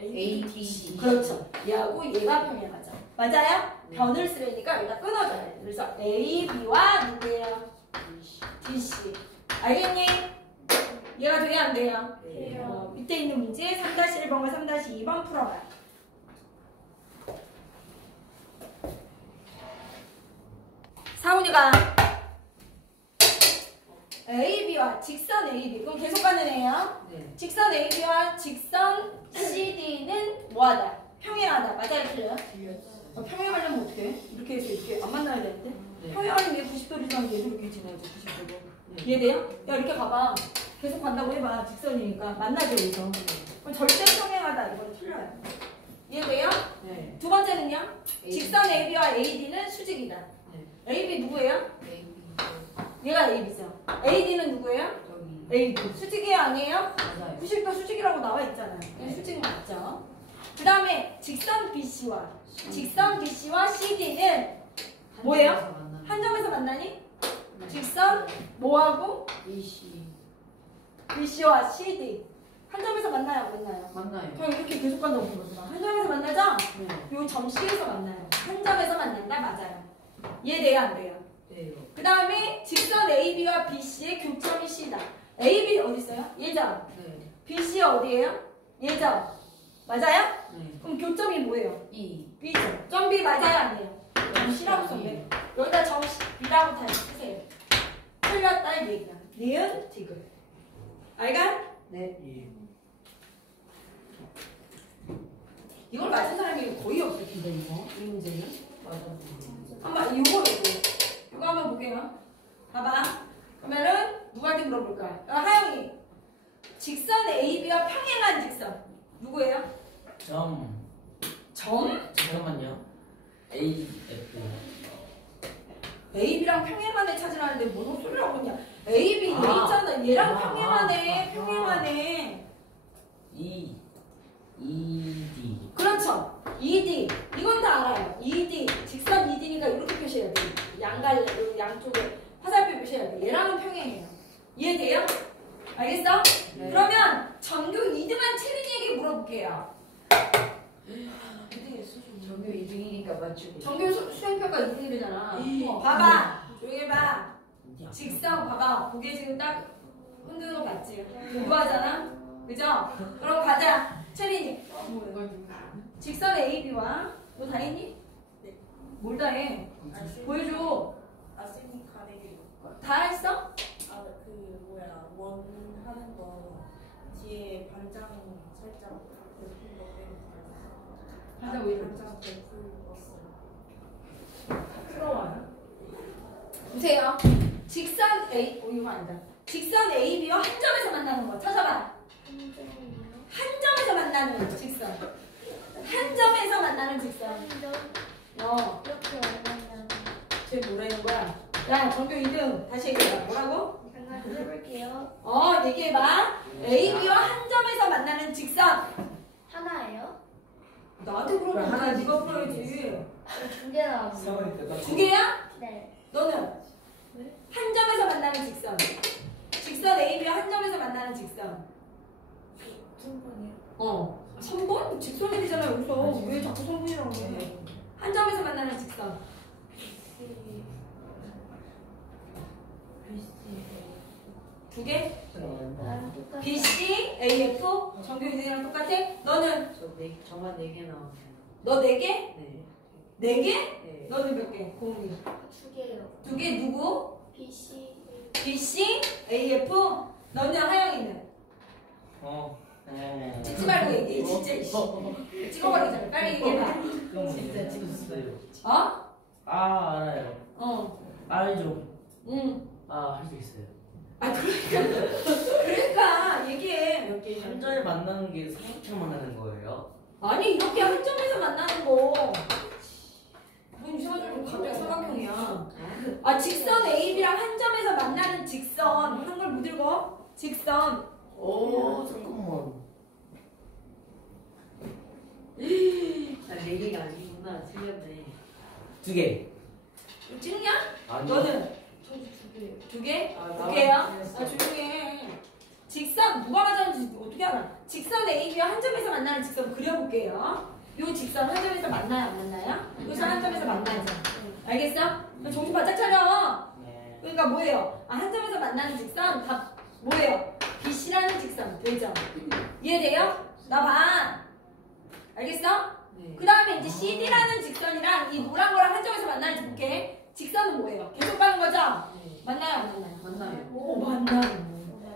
ADC. 그렇죠. 얘하고 얘가 평행하죠. 맞아요? 변을 쓰려니까 여기다 끊어줘야 돼. 그래서 A, B와 누구예요? BC. 알겠니? 얘가 돼야 안 돼요? 돼요. 밑에 있는 문제 3-1번과 3-2번 풀어봐요. 사훈이가 AB와 직선 AB 그럼 계속 가는 애예요. 네. 직선 AB와 직선 CD는 뭐하다? 평행하다. 맞아요, 틀려요? 평행하려면 어떻게 해? 이렇게 해서 이렇게 안 만나야 되는데? 네. 평행하려면 얘 90도리랑 얘도 이렇게 지나야죠. 90도로. 네. 이해돼요? 야 이렇게 가봐. 계속 간다고 해봐. 직선이니까 만나죠 여기서. 그럼 절대 평행하다 이건 틀려요. 이해돼요? 네. 두 번째는요? 직선 AB와 AD는 수직이다. 네. AB 누구예요? A, B, 얘가 AB죠. AD는 누구예요? 여기. AD. 수직이에요? 아니에요? 맞아요. 90도 수직이라고 나와 있잖아요. 네. 수직 맞죠? 그 다음에 직선 BC와 CD는 뭐예요? 한 점에서 만나니? 직선 뭐하고? BC. BC와 CD 한 점에서 만나요? 안 만나요? 맞나요? 그냥 이렇게 계속 간다고 본 거죠. 한 점에서 만나죠? 네. 요 점 C에서 만나요. 한 점에서 만난다? 맞아요. 이해돼요? 안 돼요? 네요. 그 다음에 직선 AB와 BC의 교점이 C다. AB 어디 있어요? 얘죠? 네. BC 어디예요? 얘죠? 맞아요? 네. 그럼 교점이 뭐예요? E. B죠. 점 B 맞아요? 안 돼요? 점 C라고 썼네. 여기다 점 B라고 다 쓰세요. 틀렸다 이 얘기야. 니은 디귿. 알가? 네. 이. 이걸 맞은 사람이 거의 없을 텐데 이거 이 문제는. 맞아. 한번 이거 한번 볼게요. 봐봐. 그러면은 누구한테 물어볼까? 하영이. 직선 AB와 평행한 직선 누구예요? 점. 점? 잠깐만요. A, F. AB랑 평행한 애 찾으라는데 뭔 소리를 하고 있냐? AB 얘 있잖아. 얘랑 평행하네. 평행하네. E, D. 그렇죠. ED. 이건 다 알아요. ED. 직선 ED니까 이렇게 표시해야 돼. 양쪽에 화살표 표시해야 돼. 얘랑은 평행해요. 이해돼요? 알겠어? 네. 그러면 전교 2등한 채린이에게 물어볼게요. 전교 2등이니까 맞추고. 전교 수행평가 2등이잖아. 봐봐. 조용히 봐. 직선 봐봐. 고개 지금 딱 흔드는 거 봤지? 공부하잖아? 그죠? 그럼 가자. 채린이. 직선 AB와 너 다 했니? 네. 뭘 다 해? 보여줘. 아세미 가레기. 다 했어? 아그 뭐야 원 하는 거 뒤에 반장 살짝 베푼 거 빼고. 반장 왜 이래? 반장 베푼 거 써. 풀어와. 보세요. 직선 A, 이거 아니다. 직선 AB와 한 점에서 만나는 거 찾아봐. 한 점에서 만나는 직선. 한 점에서 만나는 직선. 이렇게 말하면 쟤 뭐라는 거야? 야, 전교 2등. 다시 얘기해봐. 뭐라고? 잠깐 해볼게요. 얘기해봐. AB와 한 점에서 만나는 직선. 하나예요? 나한테 그러면 하나 네가 풀어야지. 두 개 나왔어요. 상황이 두 개야? 네. 너는? 네? 한 점에서 만나는 직선. 직선 AB와 한 점에서 만나는 직선. 충분해요. 선분? 직선이잖아 여기서. 왜 자꾸 선분이라고 해? 한 점에서 만나는 직선. 두 개? 나랑 똑같아. BC, AF? 정규 2등이랑 똑같아? 너는? 저만 4개 나왔어요. 너 4개? 네. 4개? 네. 너는 몇 개? 공이. 두 개요. 2개 누구? BC. BC, AF? 너는 하영이는? 찍지 말고 얘기해 진짜 이씨. 찍어버리잖아. 빨리 얘기해봐. 진짜 찍었어요. 어? 알아요. 알죠. 응. 할 수 있어요. 그러니까 얘기해. 한 점에 만나는 게 살짝 만나는 거예요. 아니 이렇게 한 점에서 만나는 거. 뭔 이상하게 갑자기 삼각형이야. 직선 AB랑 한 점에서 만나는 직선. 한글 못 읽어? 직선. 잠깐만. 4개가 아니구나. 틀렸네. 2개. 찍냐? 아니요. 너는? 저도 2개. 2개? 아, 2개야? 조용히 해. 직선 누가 맞았는지 어떻게 알아? 직선 AB와 한 점에서 만나는 직선 그려볼게요. 요 직선 한 점에서 만나요? 안 만나요? 여기서 한 점에서 만나죠. 알겠어? 정신 바짝 차려. 네. 그러니까 뭐예요? 한 점에서 만나는 직선 다 뭐예요? BC라는 직선 되죠? 이해돼요? 나 봐. 알겠어? 네. 그 다음에 이제 CD라는 직선이랑 이 노란 거랑 한 점에서 만나는 볼게. 직선은 뭐예요? 계속 가는 거죠? 네. 만나요? 안 만나요? 만나요. 오, 만나요.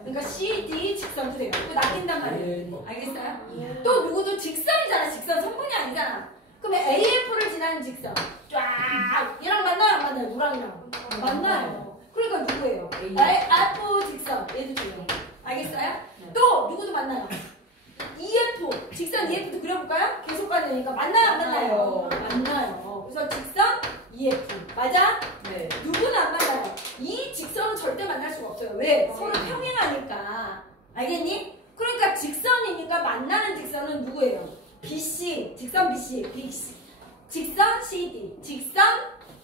그러니까 CD 직선 그래요. 그거 낚인단 말이에요. 알겠어요? 또 누구도 직선이잖아. 직선 선분이 아니잖아. 그러면 AF를 지나는 직선. 쫙! 얘랑 만나요? 안 만나요? 노랑이랑. 만나요. 그러니까 누구예요? A. F 직선. 얘도 돼요. 알겠어요? 또 누구도 만나요? EF, 직선 EF도 그려볼까요? 계속 가려니까 만나요, 안 만나요? 만나요. 그래서 직선 EF. 맞아? 네. 누구는 안 만나요. 이 직선은 절대 만날 수가 없어요. 왜? 서로 평행하니까. 알겠니? 그러니까 직선이니까 만나는 직선은 누구예요? BC, 직선 BC, 직선 CD, 직선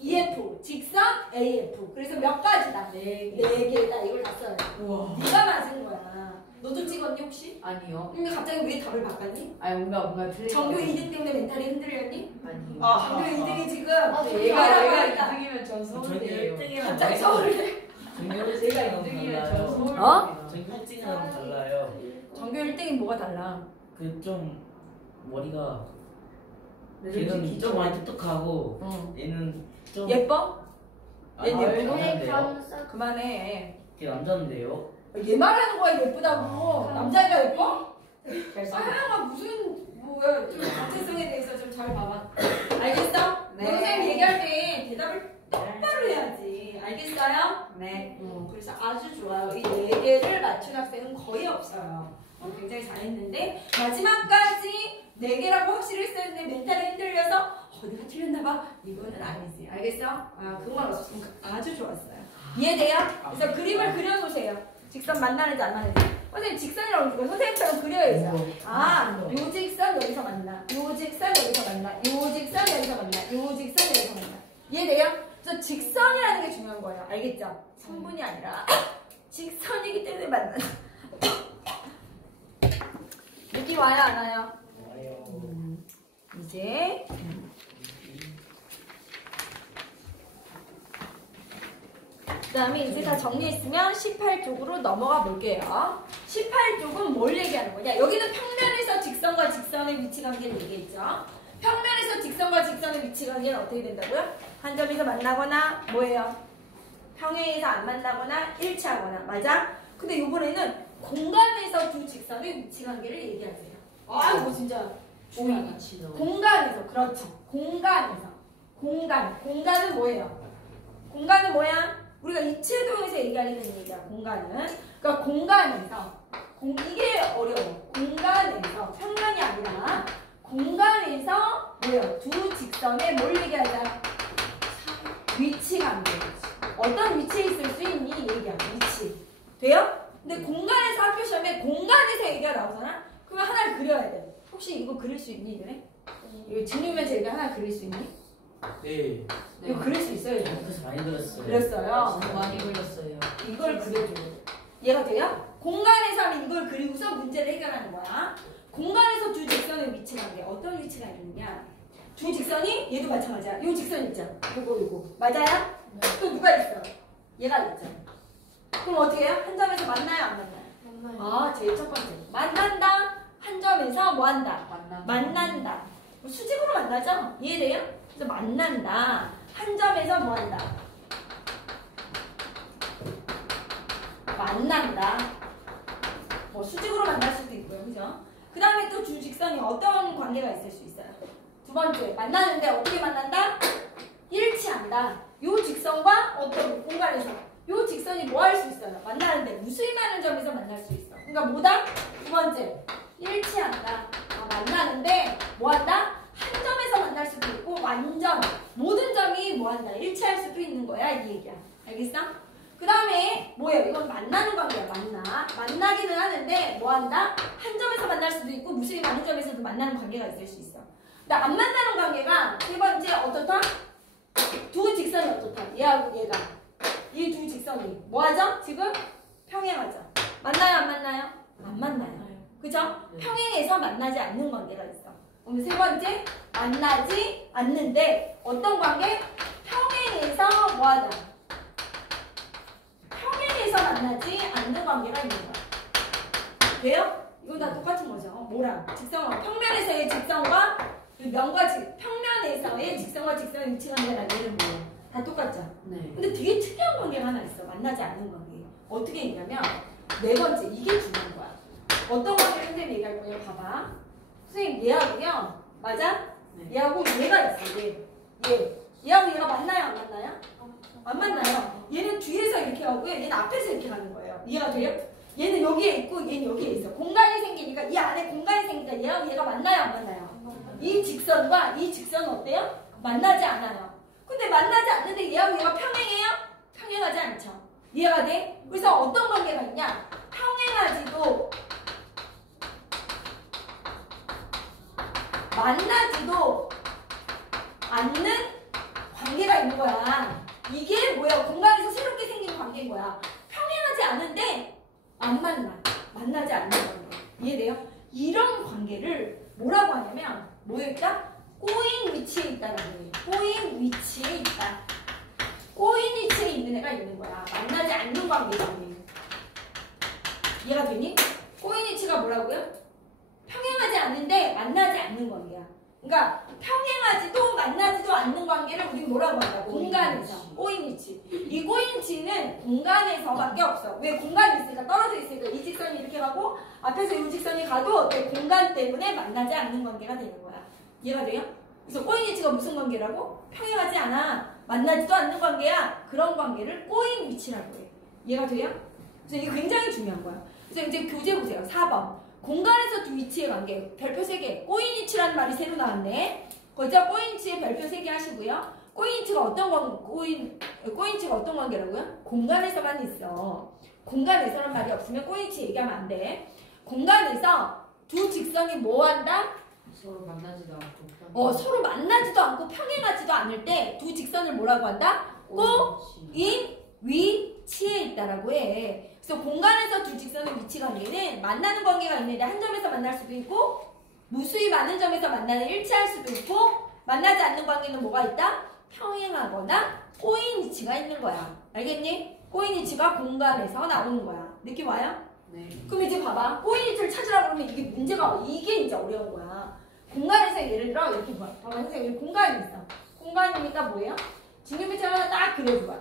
EF, 직선 AF. 그래서 몇 가지다? 네. 네 개다. 이걸 다 써요. 우와. 네가 맞은 거야. 너도 찍었니 혹시? 아니요. 근데 갑자기 왜 답을 바꿨니? 아니 뭔가 틀린. 전교 2등 때문에 멘탈이 흔들렸니? 아니요. 전교 2등이 지금 얘가 있다. 2등이면 전 전교 서울이에요. 1등이랑 갑자기 서울을 전교 제가 1등이랑 2등이면 전 달라요. 서울. 전교 1등이랑 달라요. 전교 1등이 뭐가 달라? 그 좀 머리가 네, 걔는 좀 많이 똑똑하고 어. 얘는 좀 예뻐? 얘 예뻐? 남자인데요. 그만해. 걔 남자인데요. 얘 말하는 거야 예쁘다고. 남자애가 예뻐? 잘생겼어. 하영아 무슨 뭐야? 좀 정체성에 대해서 좀 잘 봐봐. 알겠어? 네. 선생님 얘기할 때 대답을 똑바로 해야지. 알겠어요? 네. 그래서 아주 좋아요. 이 네 개를 맞춘 학생은 거의 없어요. 굉장히 잘했는데 마지막까지 네 개라고 확실히 했었는데 멘탈이 흔들려서 내가 틀렸나 봐. 이거는 아니지. 알겠어? 그것만 없었으면 아주 좋았어요. 이해돼요? 그래서 그림을 그려놓으세요. 직선 만나는지 안 만나는지. 선생님 직선이라고 그러니까 선생님처럼 그려야죠. 요 직선 여기서 만나. 요 직선 여기서 만나. 요 직선 여기서 만나. 요 직선 여기서 만나. 이해돼요? 그래서 직선이라는 게 중요한 거예요. 알겠죠? 성분이 아니라 직선이기 때문에 만나는. 느낌 와요 안 와요? 이제 그 다음에 이제 다 정리했으면 18쪽으로 넘어가 볼게요. 18쪽은 뭘 얘기하는 거냐? 여기는 평면에서 직선과 직선의 위치 관계를 얘기했죠. 평면에서 직선과 직선의 위치 관계는 어떻게 된다고요? 한 점에서 만나거나 뭐예요? 평행에서 안 만나거나 일치하거나. 맞아? 근데 이번에는 공간에서 두 직선의 위치 관계를 얘기하세요. 이거 진짜 중요하다. 공간에서, 그렇죠. 공간에서. 공간은 뭐예요? 공간은 뭐야? 우리가 이체도에서 얘기하는 얘기야, 공간은. 그러니까 공간에서, 이게 어려워. 공간에서, 평면이 아니라, 공간에서, 뭐예요? 두 직선의 뭘 얘기하자? 위치 관계. 어떤 위치에 있을 수 있니? 얘기야, 위치. 돼요? 근데 공간에서 학교 시험에 공간에서 얘기가 나오잖아? 그러면 하나를 그려야 돼. 혹시 이거 그릴 수 있니, 이번에? 이거 증명면제 이거 하나 그릴 수 있니? 네. 이거 그릴 수 있어요, 이거. 그래서 많이 들었어요. 그렸어요. 많이 걸렸어요. 이걸 그려줘. 얘가 돼요? 공간에서 하면 이걸 그리고서 문제를 해결하는 거야. 공간에서 두 직선의 위치 관계. 어떤 위치가 있느냐? 두 직선이 얘도 마찬가지야. 요 직선 있죠? 요거. 맞아요? 또 누가 있어? 얘가 있죠. 그럼 어떻게 해요? 한 점에서 만나요, 안 만나요? 제일 첫 번째. 만난다. 한 점에서 뭐 한다? 만난다. 수직으로 만나죠? 이해돼요? 그래서 만난다. 한 점에서 뭐 한다? 만난다. 뭐 수직으로 만날 수도 있고요. 그죠? 그 다음에 또 두 직선이 어떤 관계가 있을 수 있어요? 두 번째, 만나는데 어떻게 만난다? 일치한다. 요 직선과 어떤 공간에서 요 직선이 뭐 할 수 있어요? 만나는데 무수히 점에서 만날 수 있어. 그러니까 뭐다? 두 번째, 일치한다. 만나는데 뭐 한다? 한 점에서 만날 수도 있고 완전 모든 점이 뭐 한다? 일치할 수도 있는 거야, 이 얘기야. 알겠어? 그 다음에 뭐예요? 이건 만나는 관계야. 만나기는 하는데 뭐 한다? 한 점에서 만날 수도 있고 무수히 많은 점에서도 만나는 관계가 있을 수 있어. 근데 안 만나는 관계가 세 번째 어떻다? 두 직선이 어떻다? 얘하고 얘가. 이 두 직선이 뭐하죠? 지금? 평행하죠. 만나요, 안 만나요? 안 만나요. 그죠? 평행해서 만나지 않는 관계가 있어. 그럼 세 번째, 만나지 않는데 어떤 관계? 평행해서 뭐하다? 평행해서 만나지 않는 관계가 있는 거야. 돼요? 이건 다 똑같은 거죠. 뭐랑? 직선과 평면에서의 직선과 면과 평면에서의 직선과 직선의 위치 관계라는 얘는 뭐예요? 다 똑같죠? 네. 근데 되게 특이한 관계가 하나 있어. 만나지 않는 관계. 어떻게 얘기하면 네 번째, 이게 중요한 거야. 어떤 관계를 선생님이 얘기할 거예요? 봐봐. 선생님 얘하고요. 맞아? 네. 얘하고 얘가 있어. 얘하고 얘가 만나요? 안 만나요? 안 만나요. 얘는 뒤에서 이렇게 하고요. 얘는 앞에서 이렇게 가는 거예요. 이해가 돼요? 얘는 여기에 있고 얘는 여기에 있어. 공간이 생기니까 이 안에 공간이 생기니까 얘가 만나요 안 만나요? 이 직선과 이 직선은 어때요? 만나지 않아요. 근데 만나지 않는데 얘하고 얘가 평행해요? 평행하지 않죠. 이해가 돼? 그래서 어떤 관계가 있냐? 평행하지도 만나지도 않는 관계가 있는 거야. 이게 뭐야? 공간에서 새롭게 생긴 관계인 거야. 평행하지 않은데 안 만나. 만나지 않는 관계. 이해돼요? 이런 관계를 뭐라고 하냐면 뭐에 있다? 꼬인 위치에 있다라고 해요. 꼬인 위치에 있다. 꼬인 위치에 있는 애가 있는 거야. 만나지 않는 관계가 아니에요. 이해가 되니? 꼬인 위치가 뭐라고요? 평행하지 않는데 만나지 않는 관계야. 그러니까 평행하지도 만나지도 않는 관계를 우리가 뭐라고 한다고? 공간에서. 꼬인 위치. 이 꼬인 위치는 공간에서밖에 없어. 왜? 공간이 있으니까 떨어져 있으니까 이 직선이 이렇게 가고 앞에서 이 직선이 가도 공간 때문에 만나지 않는 관계가 되는 거야. 이해가 돼요? 그래서 꼬인 위치가 무슨 관계라고? 평행하지 않아. 만나지도 않는 관계야. 그런 관계를 꼬인 위치라고 해. 이해가 돼요? 그래서 이게 굉장히 중요한 거야. 그래서 이제 교재 보세요. 4번. 공간에서 두 위치의 관계. 별표 3개. 꼬인 위치라는 말이 새로 나왔네. 거기서 꼬인 위치의 별표 3개 하시고요. 꼬인 위치가 어떤 꼬인 위치가 어떤 관계라고요? 공간에서만 있어. 공간에서란 말이 없으면 꼬인 위치 얘기하면 안 돼. 공간에서 두 직선이 뭐 한다? 서로 만나지도 않고 서로 만나지도 않고 평행하지도 않을 때 두 직선을 뭐라고 한다? 꼬인 위치에 있다라고 해. 그래서 공간에서 두 직선의 위치 관계는 만나는 관계가 있는데 한 점에서 만날 수도 있고 무수히 많은 점에서 만나는 일치할 수도 있고 만나지 않는 관계는 뭐가 있다? 평행하거나 꼬인 위치가 있는 거야. 알겠니? 꼬인 위치가 공간에서 나오는 거야. 느낌 와요? 네. 그럼 이제 봐봐. 꼬인 위치를 찾으라고 그러면 이게 문제가 와. 이게 이제 어려운 거야. 공간에서 예를 들어 이렇게 봐. 봐봐 선생님 여기 공간이 있어. 공간이니까 뭐예요? 진규미처럼 하나 딱 그려줘봐.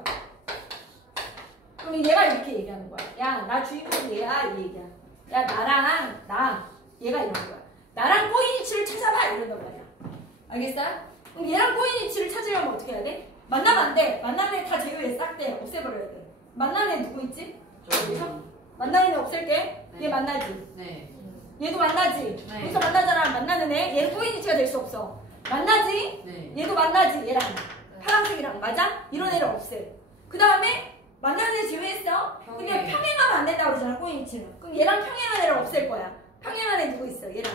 그럼 얘가 이렇게 얘기하는 거야. 야, 나 주인공 얘야 이 얘기야. 야, 나랑 나 얘가 이러는 거야. 나랑 꼬인 위치를 찾아봐 이런단 말이야. 알겠어요? 그럼 얘랑 꼬인 위치를 찾으려면 어떻게 해야 돼? 만나면 안 돼. 만나는 애 다 제외해. 싹 돼. 없애버려야 돼. 만나는 애 누구 있지? 여기서? 만나는 애 없앨게. 얘 만나지? 네. 얘도 만나지? 네. 여기서 만나잖아. 만나는 애. 얘는 꼬인 위치가 될 수 없어. 만나지? 네. 얘도 만나지? 얘랑. 파란색이랑. 맞아? 이런 애를 없애. 그 다음에 만나는 애 제외했어? 근데 평행하면 안 된다고 그러잖아. 꼬인 위치는. 그럼 얘랑 평행한 애를 없앨 거야. 평행한 애 누구 있어? 얘랑.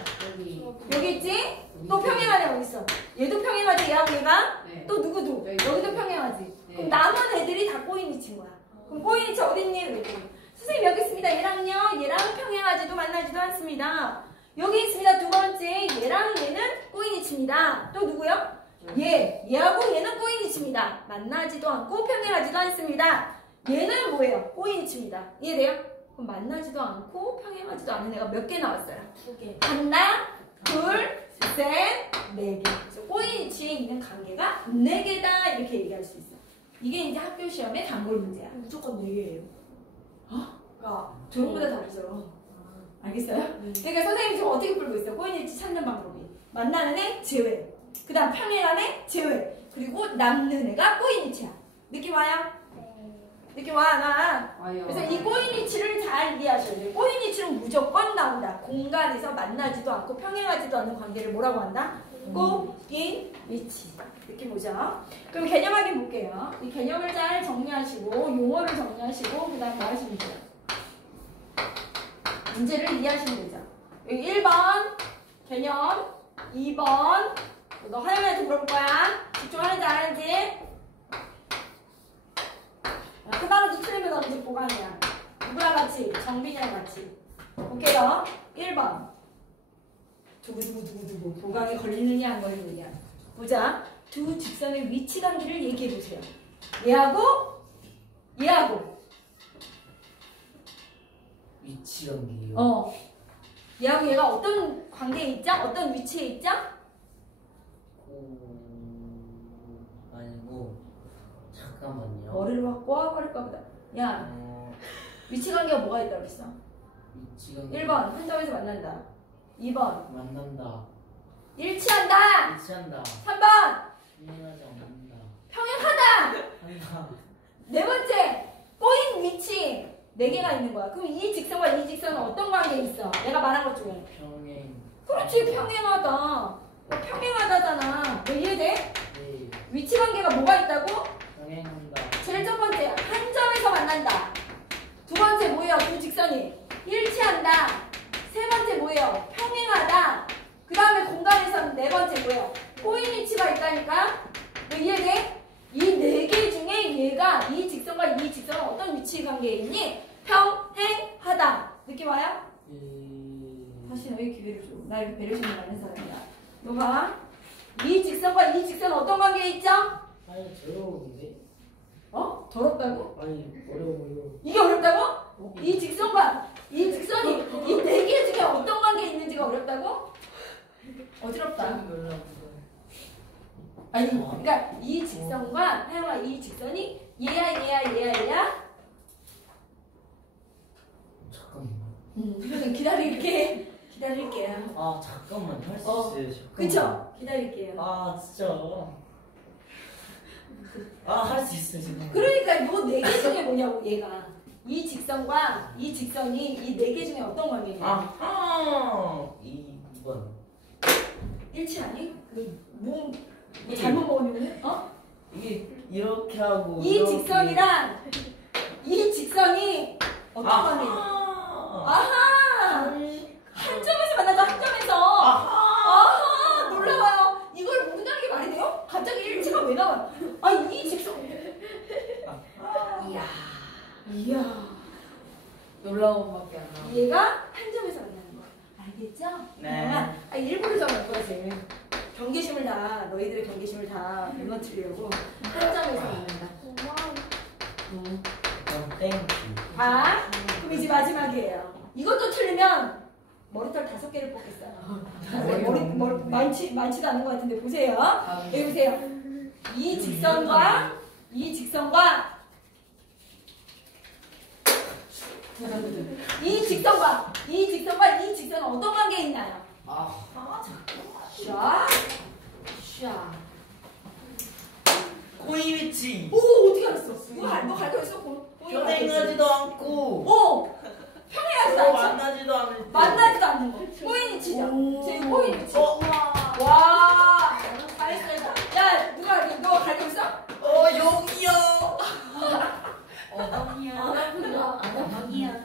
여기 있지? 또 평행한 애 어디 있어? 얘도 평행하지? 얘하고 얘가? 네. 또 누구도? 네. 여기도 평행하지? 네. 그럼 남은 애들이 다 꼬인 위치인 거야. 그럼 꼬인 위치 어디 있니? 그랬더니 선생님 여기 있습니다. 얘랑요. 얘랑 평행하지도 만나지도 않습니다. 여기 있습니다. 두 번째. 얘랑 얘는 꼬인 위치입니다. 또 누구요? 얘하고 얘는 꼬인 위치입니다. 만나지도 않고 평행하지도 않습니다. 얘는 뭐예요? 꼬인 위치입니다. 이해돼요? 그럼 만나지도 않고 평행하지도 않은 애가 몇 개 나왔어요? 2개. 하나, 둘, 셋, 네 개. 그래서 꼬인 위치에 있는 관계가 4개다 이렇게 얘기할 수 있어. 이게 이제 학교 시험의 단골 문제야. 무조건 4개예요. 그러니까 조롱보다 다르죠. 알겠어요? 그러니까 선생님이 지금 어떻게 풀고 있어요? 꼬인 위치 찾는 방법이. 만나는 애 제외. 그 다음 평행한 애 제외. 그리고 남는 애가 꼬인 위치야. 느낌 와요? 느낌 와? 나? 와요. 그래서 이 꼬인 위치를 잘 이해하셔야 돼요. 꼬인 위치는 무조건 나온다. 공간에서 만나지도 않고 평행하지도 않는 관계를 뭐라고 한다? 꼬인 위치. 느낌 오죠? 그럼 개념 확인 볼게요. 이 개념을 잘 정리하시고 용어를 정리하시고 그 다음 뭐 하시면 돼요? 문제를 이해하시면 되죠. 여기 1번 개념, 2번 너 하영이한테 물어볼 거야. 집중하는지 안 하는지. 그 단어도 틀리면 언제 보강이야. 누구랑 같이? 정빈이랑 같이. 볼게요. 1번. 두구두구두구두구. 보강에 걸리느냐 안 걸리느냐. 보자. 두 직선의 위치 관계를 얘기해 보세요. 얘하고 얘하고. 위치 관계요. 얘하고 얘가 어떤 관계에 있죠? 어떤 위치에 있죠? 아니고 잠깐만요. 머리를 확 꼬아버릴까 보다. 야, 위치 관계가 뭐가 있다고 그랬어? 위치 관계. 1번 한 점에서 만난다. 2번 만난다. 일치한다. 일치한다. 3번 평행하지 않는다. 평행하다. 한다. 네 번째 꼬인 위치. 네 개가 있는 거야. 그럼 이 직선과 이 직선은 어떤 관계에 있어? 내가 말한 것 중에. 평행. 그렇지, 평행하다. 평행하다잖아. 너 이해돼? 네. 위치 관계가 뭐가 있다고? 평행한다. 제일 첫 번째, 한 점에서 만난다. 두 번째 뭐예요? 두 직선이 일치한다. 세 번째 뭐예요? 평행하다. 그 다음에 공간에서는 네 번째 뭐예요? 꼬인 위치가 있다니까? 너 이해돼? 이 네 개 중에 얘가 이 직선과 이 직선은 어떤 위치 관계에 있니? 평행하다. 느낌 와요? 다시 너의 기회를 줘. 나 이렇게 배려심이 많은 사람이야. 너 봐. 이 직선과 이 직선은 어떤 관계에 있죠? 아니 더러운데? 어? 더럽다고? 아니 어려워요. 이게 어렵다고? 이 직선과 이 직선이 이 네 개 중에 어떤 관계에 있는지가 어렵다고? 어지럽다. 아니, 그러니까 이 직선과 하영아 이 직선이 얘야. 잠깐만. 그래서 기다릴게요. 아 잠깐만 할 수 어. 있어요. 잠깐만. 그쵸? 기다릴게요. 아 진짜. 아 할 수 있어요 지금. 그러니까 요 네 개 중에 뭐냐고 얘가 이 직선과 이 직선이 이 네 개 중에 어떤 관계냐? 아하. 2번. 일치하니? 뭐 잘못 먹으면 어? 이게 이렇게 하고. 이 이렇게. 직선이랑 이 직선이 어떤 관계냐? 아하! 한 점에서 만나자, 한 점에서. 아하! 놀라워요. 이걸 모른다는 게 말이 돼요? 갑자기 일치가 왜 나와요? 아, 이 직선. 이야. 놀라운 밖에 안 나와. 얘가 한 점에서 만나는 거야. 알겠죠? 네. 일부러 정할 거지. 경계심을 다, 너희들의 경계심을 다 무너뜨리려고 한 점에서 만난다. 땡큐. 아, 그럼 이제 마지막이에요. 이것도 틀리면 머리털 5개를 뽑겠어요. 머리 많지도 않은 것 같은데 보세요. 여기 보세요. 이 직선과 이 직선과 이 직선은 어떤 관계에 있나요? 샤, 샤. 코이 위치. 오, 어떻게 알았어? 너 갈고 있어? 평행하지도 않고. 오, 평행하지도 않죠? 만나지도 않을 때. 만나지도 않는 거. 꼬인 위치죠. 지금 꼬인 위치. 와, 잘했어. 야, 너 갈고 있어? 여기요. 아니야.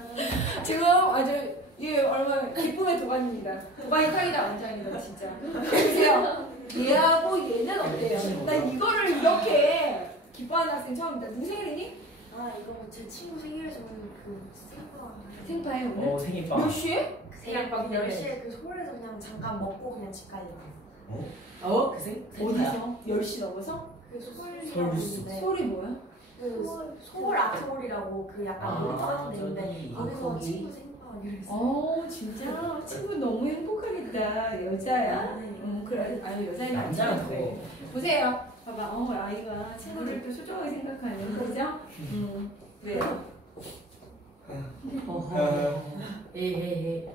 지금 아주 이게 얼마나 기쁨의 도가니입니다. 도가니 탕이다 완장이다 진짜. 보세요. 얘하고 얘는 어때요? 나 이거를 이렇게 기뻐하는 학생 처음이다. 누구 생일이니? 아 이거 제 친구 생일에 저는 그 생파에 오늘? 생일빵. 몇 시에? 그냥 막 10시에 그 서울에서 그냥 잠깐 먹고 그냥 집 가려고. 그 생? 어디서? 10시 넘어서? 그 서울 서울 뉴스. 있는데 서울이 뭐야? 그 서울 아트홀이라고 그 약간 놀이터 같은 데 있는데 거기서 거기? 친구 생일을 했어요. 진짜 친구 너무 행복하겠다. 여자야? 네. 그래. 아유 여자는 남자는 그래. 보세요. 봐봐. 아이가 친구를 또 소중하게 생각하네. 그죠? 왜요? 에헤헤.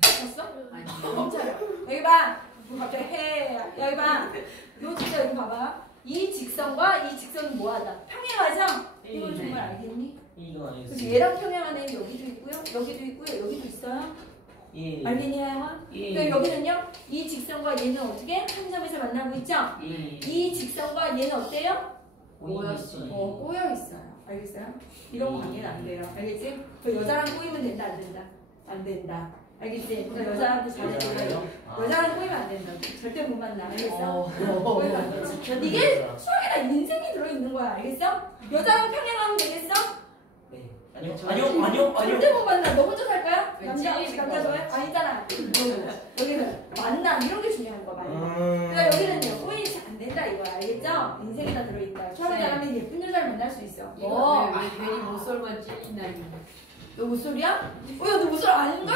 봤어? 아니. 멈춰요. 여기 봐. 갑자기 여기 봐. 요 진짜 여기 봐봐. 이 직선과 이 직선은 뭐하다? 평행하죠? 이건 정말 알겠니? 이건 그래서 알겠어요. 얘랑 평행하는 애는 여기도 있고요. 여기도 있고요. 여기도 있어요. 예. 알겠니, 하영아? 예. 그럼 여기는요? 이 직선과 얘는 어떻게? 한 점에서 만나고 있죠? 예. 이 직선과 얘는 어때요? 꼬였어요. 꼬여 있어요. 알겠어요? 이런 관계는 안 돼요. 알겠지? 그 여자랑 꼬이면 된다, 안 된다? 안 된다. 알겠지? 그러니까 여자한테 잘해줘요. 여자랑 꼬이면 안 된다. 절대 못 만나. 알겠어? 꼬이면 안 돼. 이게 수학에다 인생이 들어있는 거야. 알겠어? 여자랑 평행하면 되겠어? 네. 아니요. 절대 못 만나. 너 혼자 살 거야? 왠지 남자 혹시 남자 좋아해? 아니잖아. 여기는 만남 이런 게 중요한 거야. 그러니까 여기는요 꼬이면 안 된다 이거야. 알겠죠? 인생이 다 들어있다. 수학을 잘하면 예쁜 여자를 만날 수 있어. 왜 괜히 못설만 찔린다 이거. 너 못소리야? 야, 너 못소리 아닌가?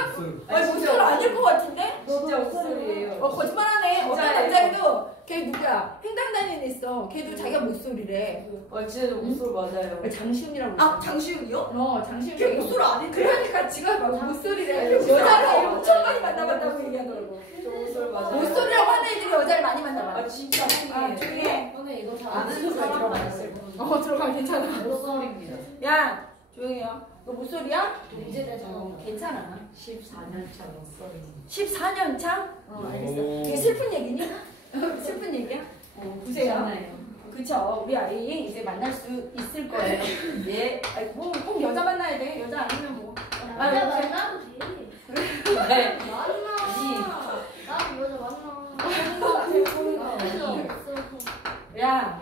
아니, 진짜 못소리 아닐 것 같은데? 진짜 못설이에요. 거짓말하네. 어떤 진짜예요. 남자애도 걔 누구야? 횡단 다니는 애 있어. 걔도 자기가 못소리래. 진짜 못설 맞아요. 장시훈이라고 있어. 아, 장시훈이요? 장시훈. 걔 목소리 아닌데? 그러니까 지가 막 못소리래. 목소리 여자를 알아요. 엄청 많이 만나봤다고 얘기하더라고. 저 못설 맞아요. 못소리라고 하는 애들이 여자를 많이 만나봐. 진짜 조용히 해. 저는 이거 잘 아는 아는 사람 사람 많았을 많았을 들어가면 괜찮아. 못설입니다. 야, 조용해요. 너 무소리야? 문제되잖아. 괜찮아. 14년 차 목소리. 14년 차? 알겠어. 되게 슬픈 얘기니? 슬픈 얘기야? 보세요. 그쵸. 우리 아이 이제 만날 수 있을 거예요. 예. 꼭 여자 만나야 돼. 여자 아니면 뭐. 남자 보세요. 만나도 돼. 네. 만나. 나도 여자 만나. 야,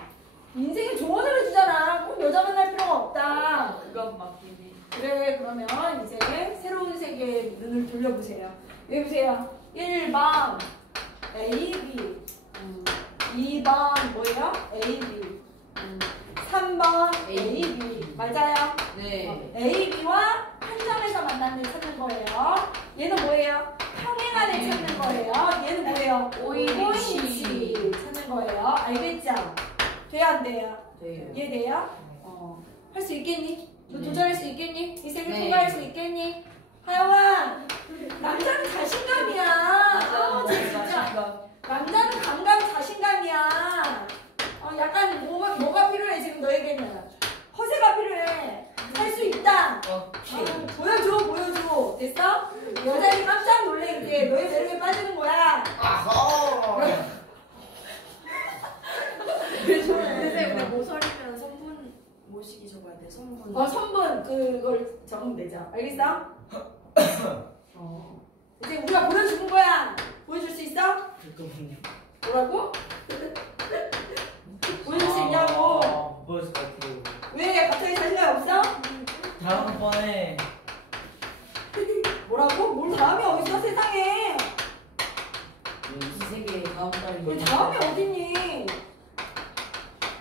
인생에 조언을 해주잖아. 꼭 여자 만날 필요가 없다. 그건 맞긴 그래, 그러면 이제 새로운 세계에 눈을 돌려보세요. 여기 보세요. 1번 A, B, 2번 뭐예요? A, B, 3번 A, B. 맞아요? 네. A, B와 한 점에서 만나는 찾는 거예요. 얘는 뭐예요? 평행안을 찾는 거예요. 얘는 뭐예요? 오인치 찾는 거예요. 알겠죠? 돼요, 안 돼요? 네. 이해돼요? 할 수 있겠니? 너 네. 도전할 수 있겠니? 이 세계 네. 통과할 수 있겠니? 하영아, 남자는 자신감이야. 아, 진짜. 남자는 강감 자신감이야. 약간 뭐가 필요해 지금 너에게는? 허세가 필요해. 할 수 있다. 보여줘. 됐어? 여자들이 깜짝 놀래 이제 너의 매력에 빠지는 거야. 근데 우리 모서리면 성분 모시기 적어야 돼. 성분. 선분 그걸 적으면 되죠. 알겠어? 이제 우리가 보여주는 거야. 보여줄 수 있어? 잠깐만요. 뭐라고? 보여줄 수 있냐고. 못 보여줄 것 같아요. 왜 갑자기 자신감 없어? 다음번에 뭐라고? 뭘 다음이 어딨어 세상에. 이 세계 다음 달에 뭘 다음이 어딨니?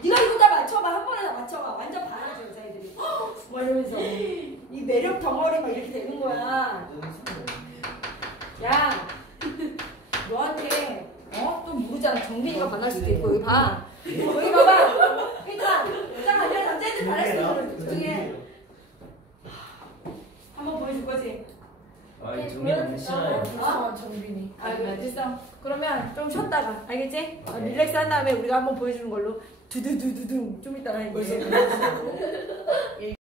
네가 이거 다 맞춰봐. 한 번에 다 맞춰봐. 완전 반하죠 여자애들이. 뭐 이러면서 이 매력 덩어리 막 이렇게 되는 거야. 야, 너한테 또 모르잖아. 정빈이가 반할 수도 있고 여기 봐. 여기 봐봐. 일단 여자가 아니라 남자애들 반할 수 있는 조용히 해. 한번 보여줄 거지? 아이 정리 너무 싫어요. 정빈이. 됐어. 그러면 좀 쉬었다가 알겠지? 릴렉스 한 다음에 우리가 한번 보여주는 걸로 두두두두둥 좀 이따가 벌써 이제 끝났어요.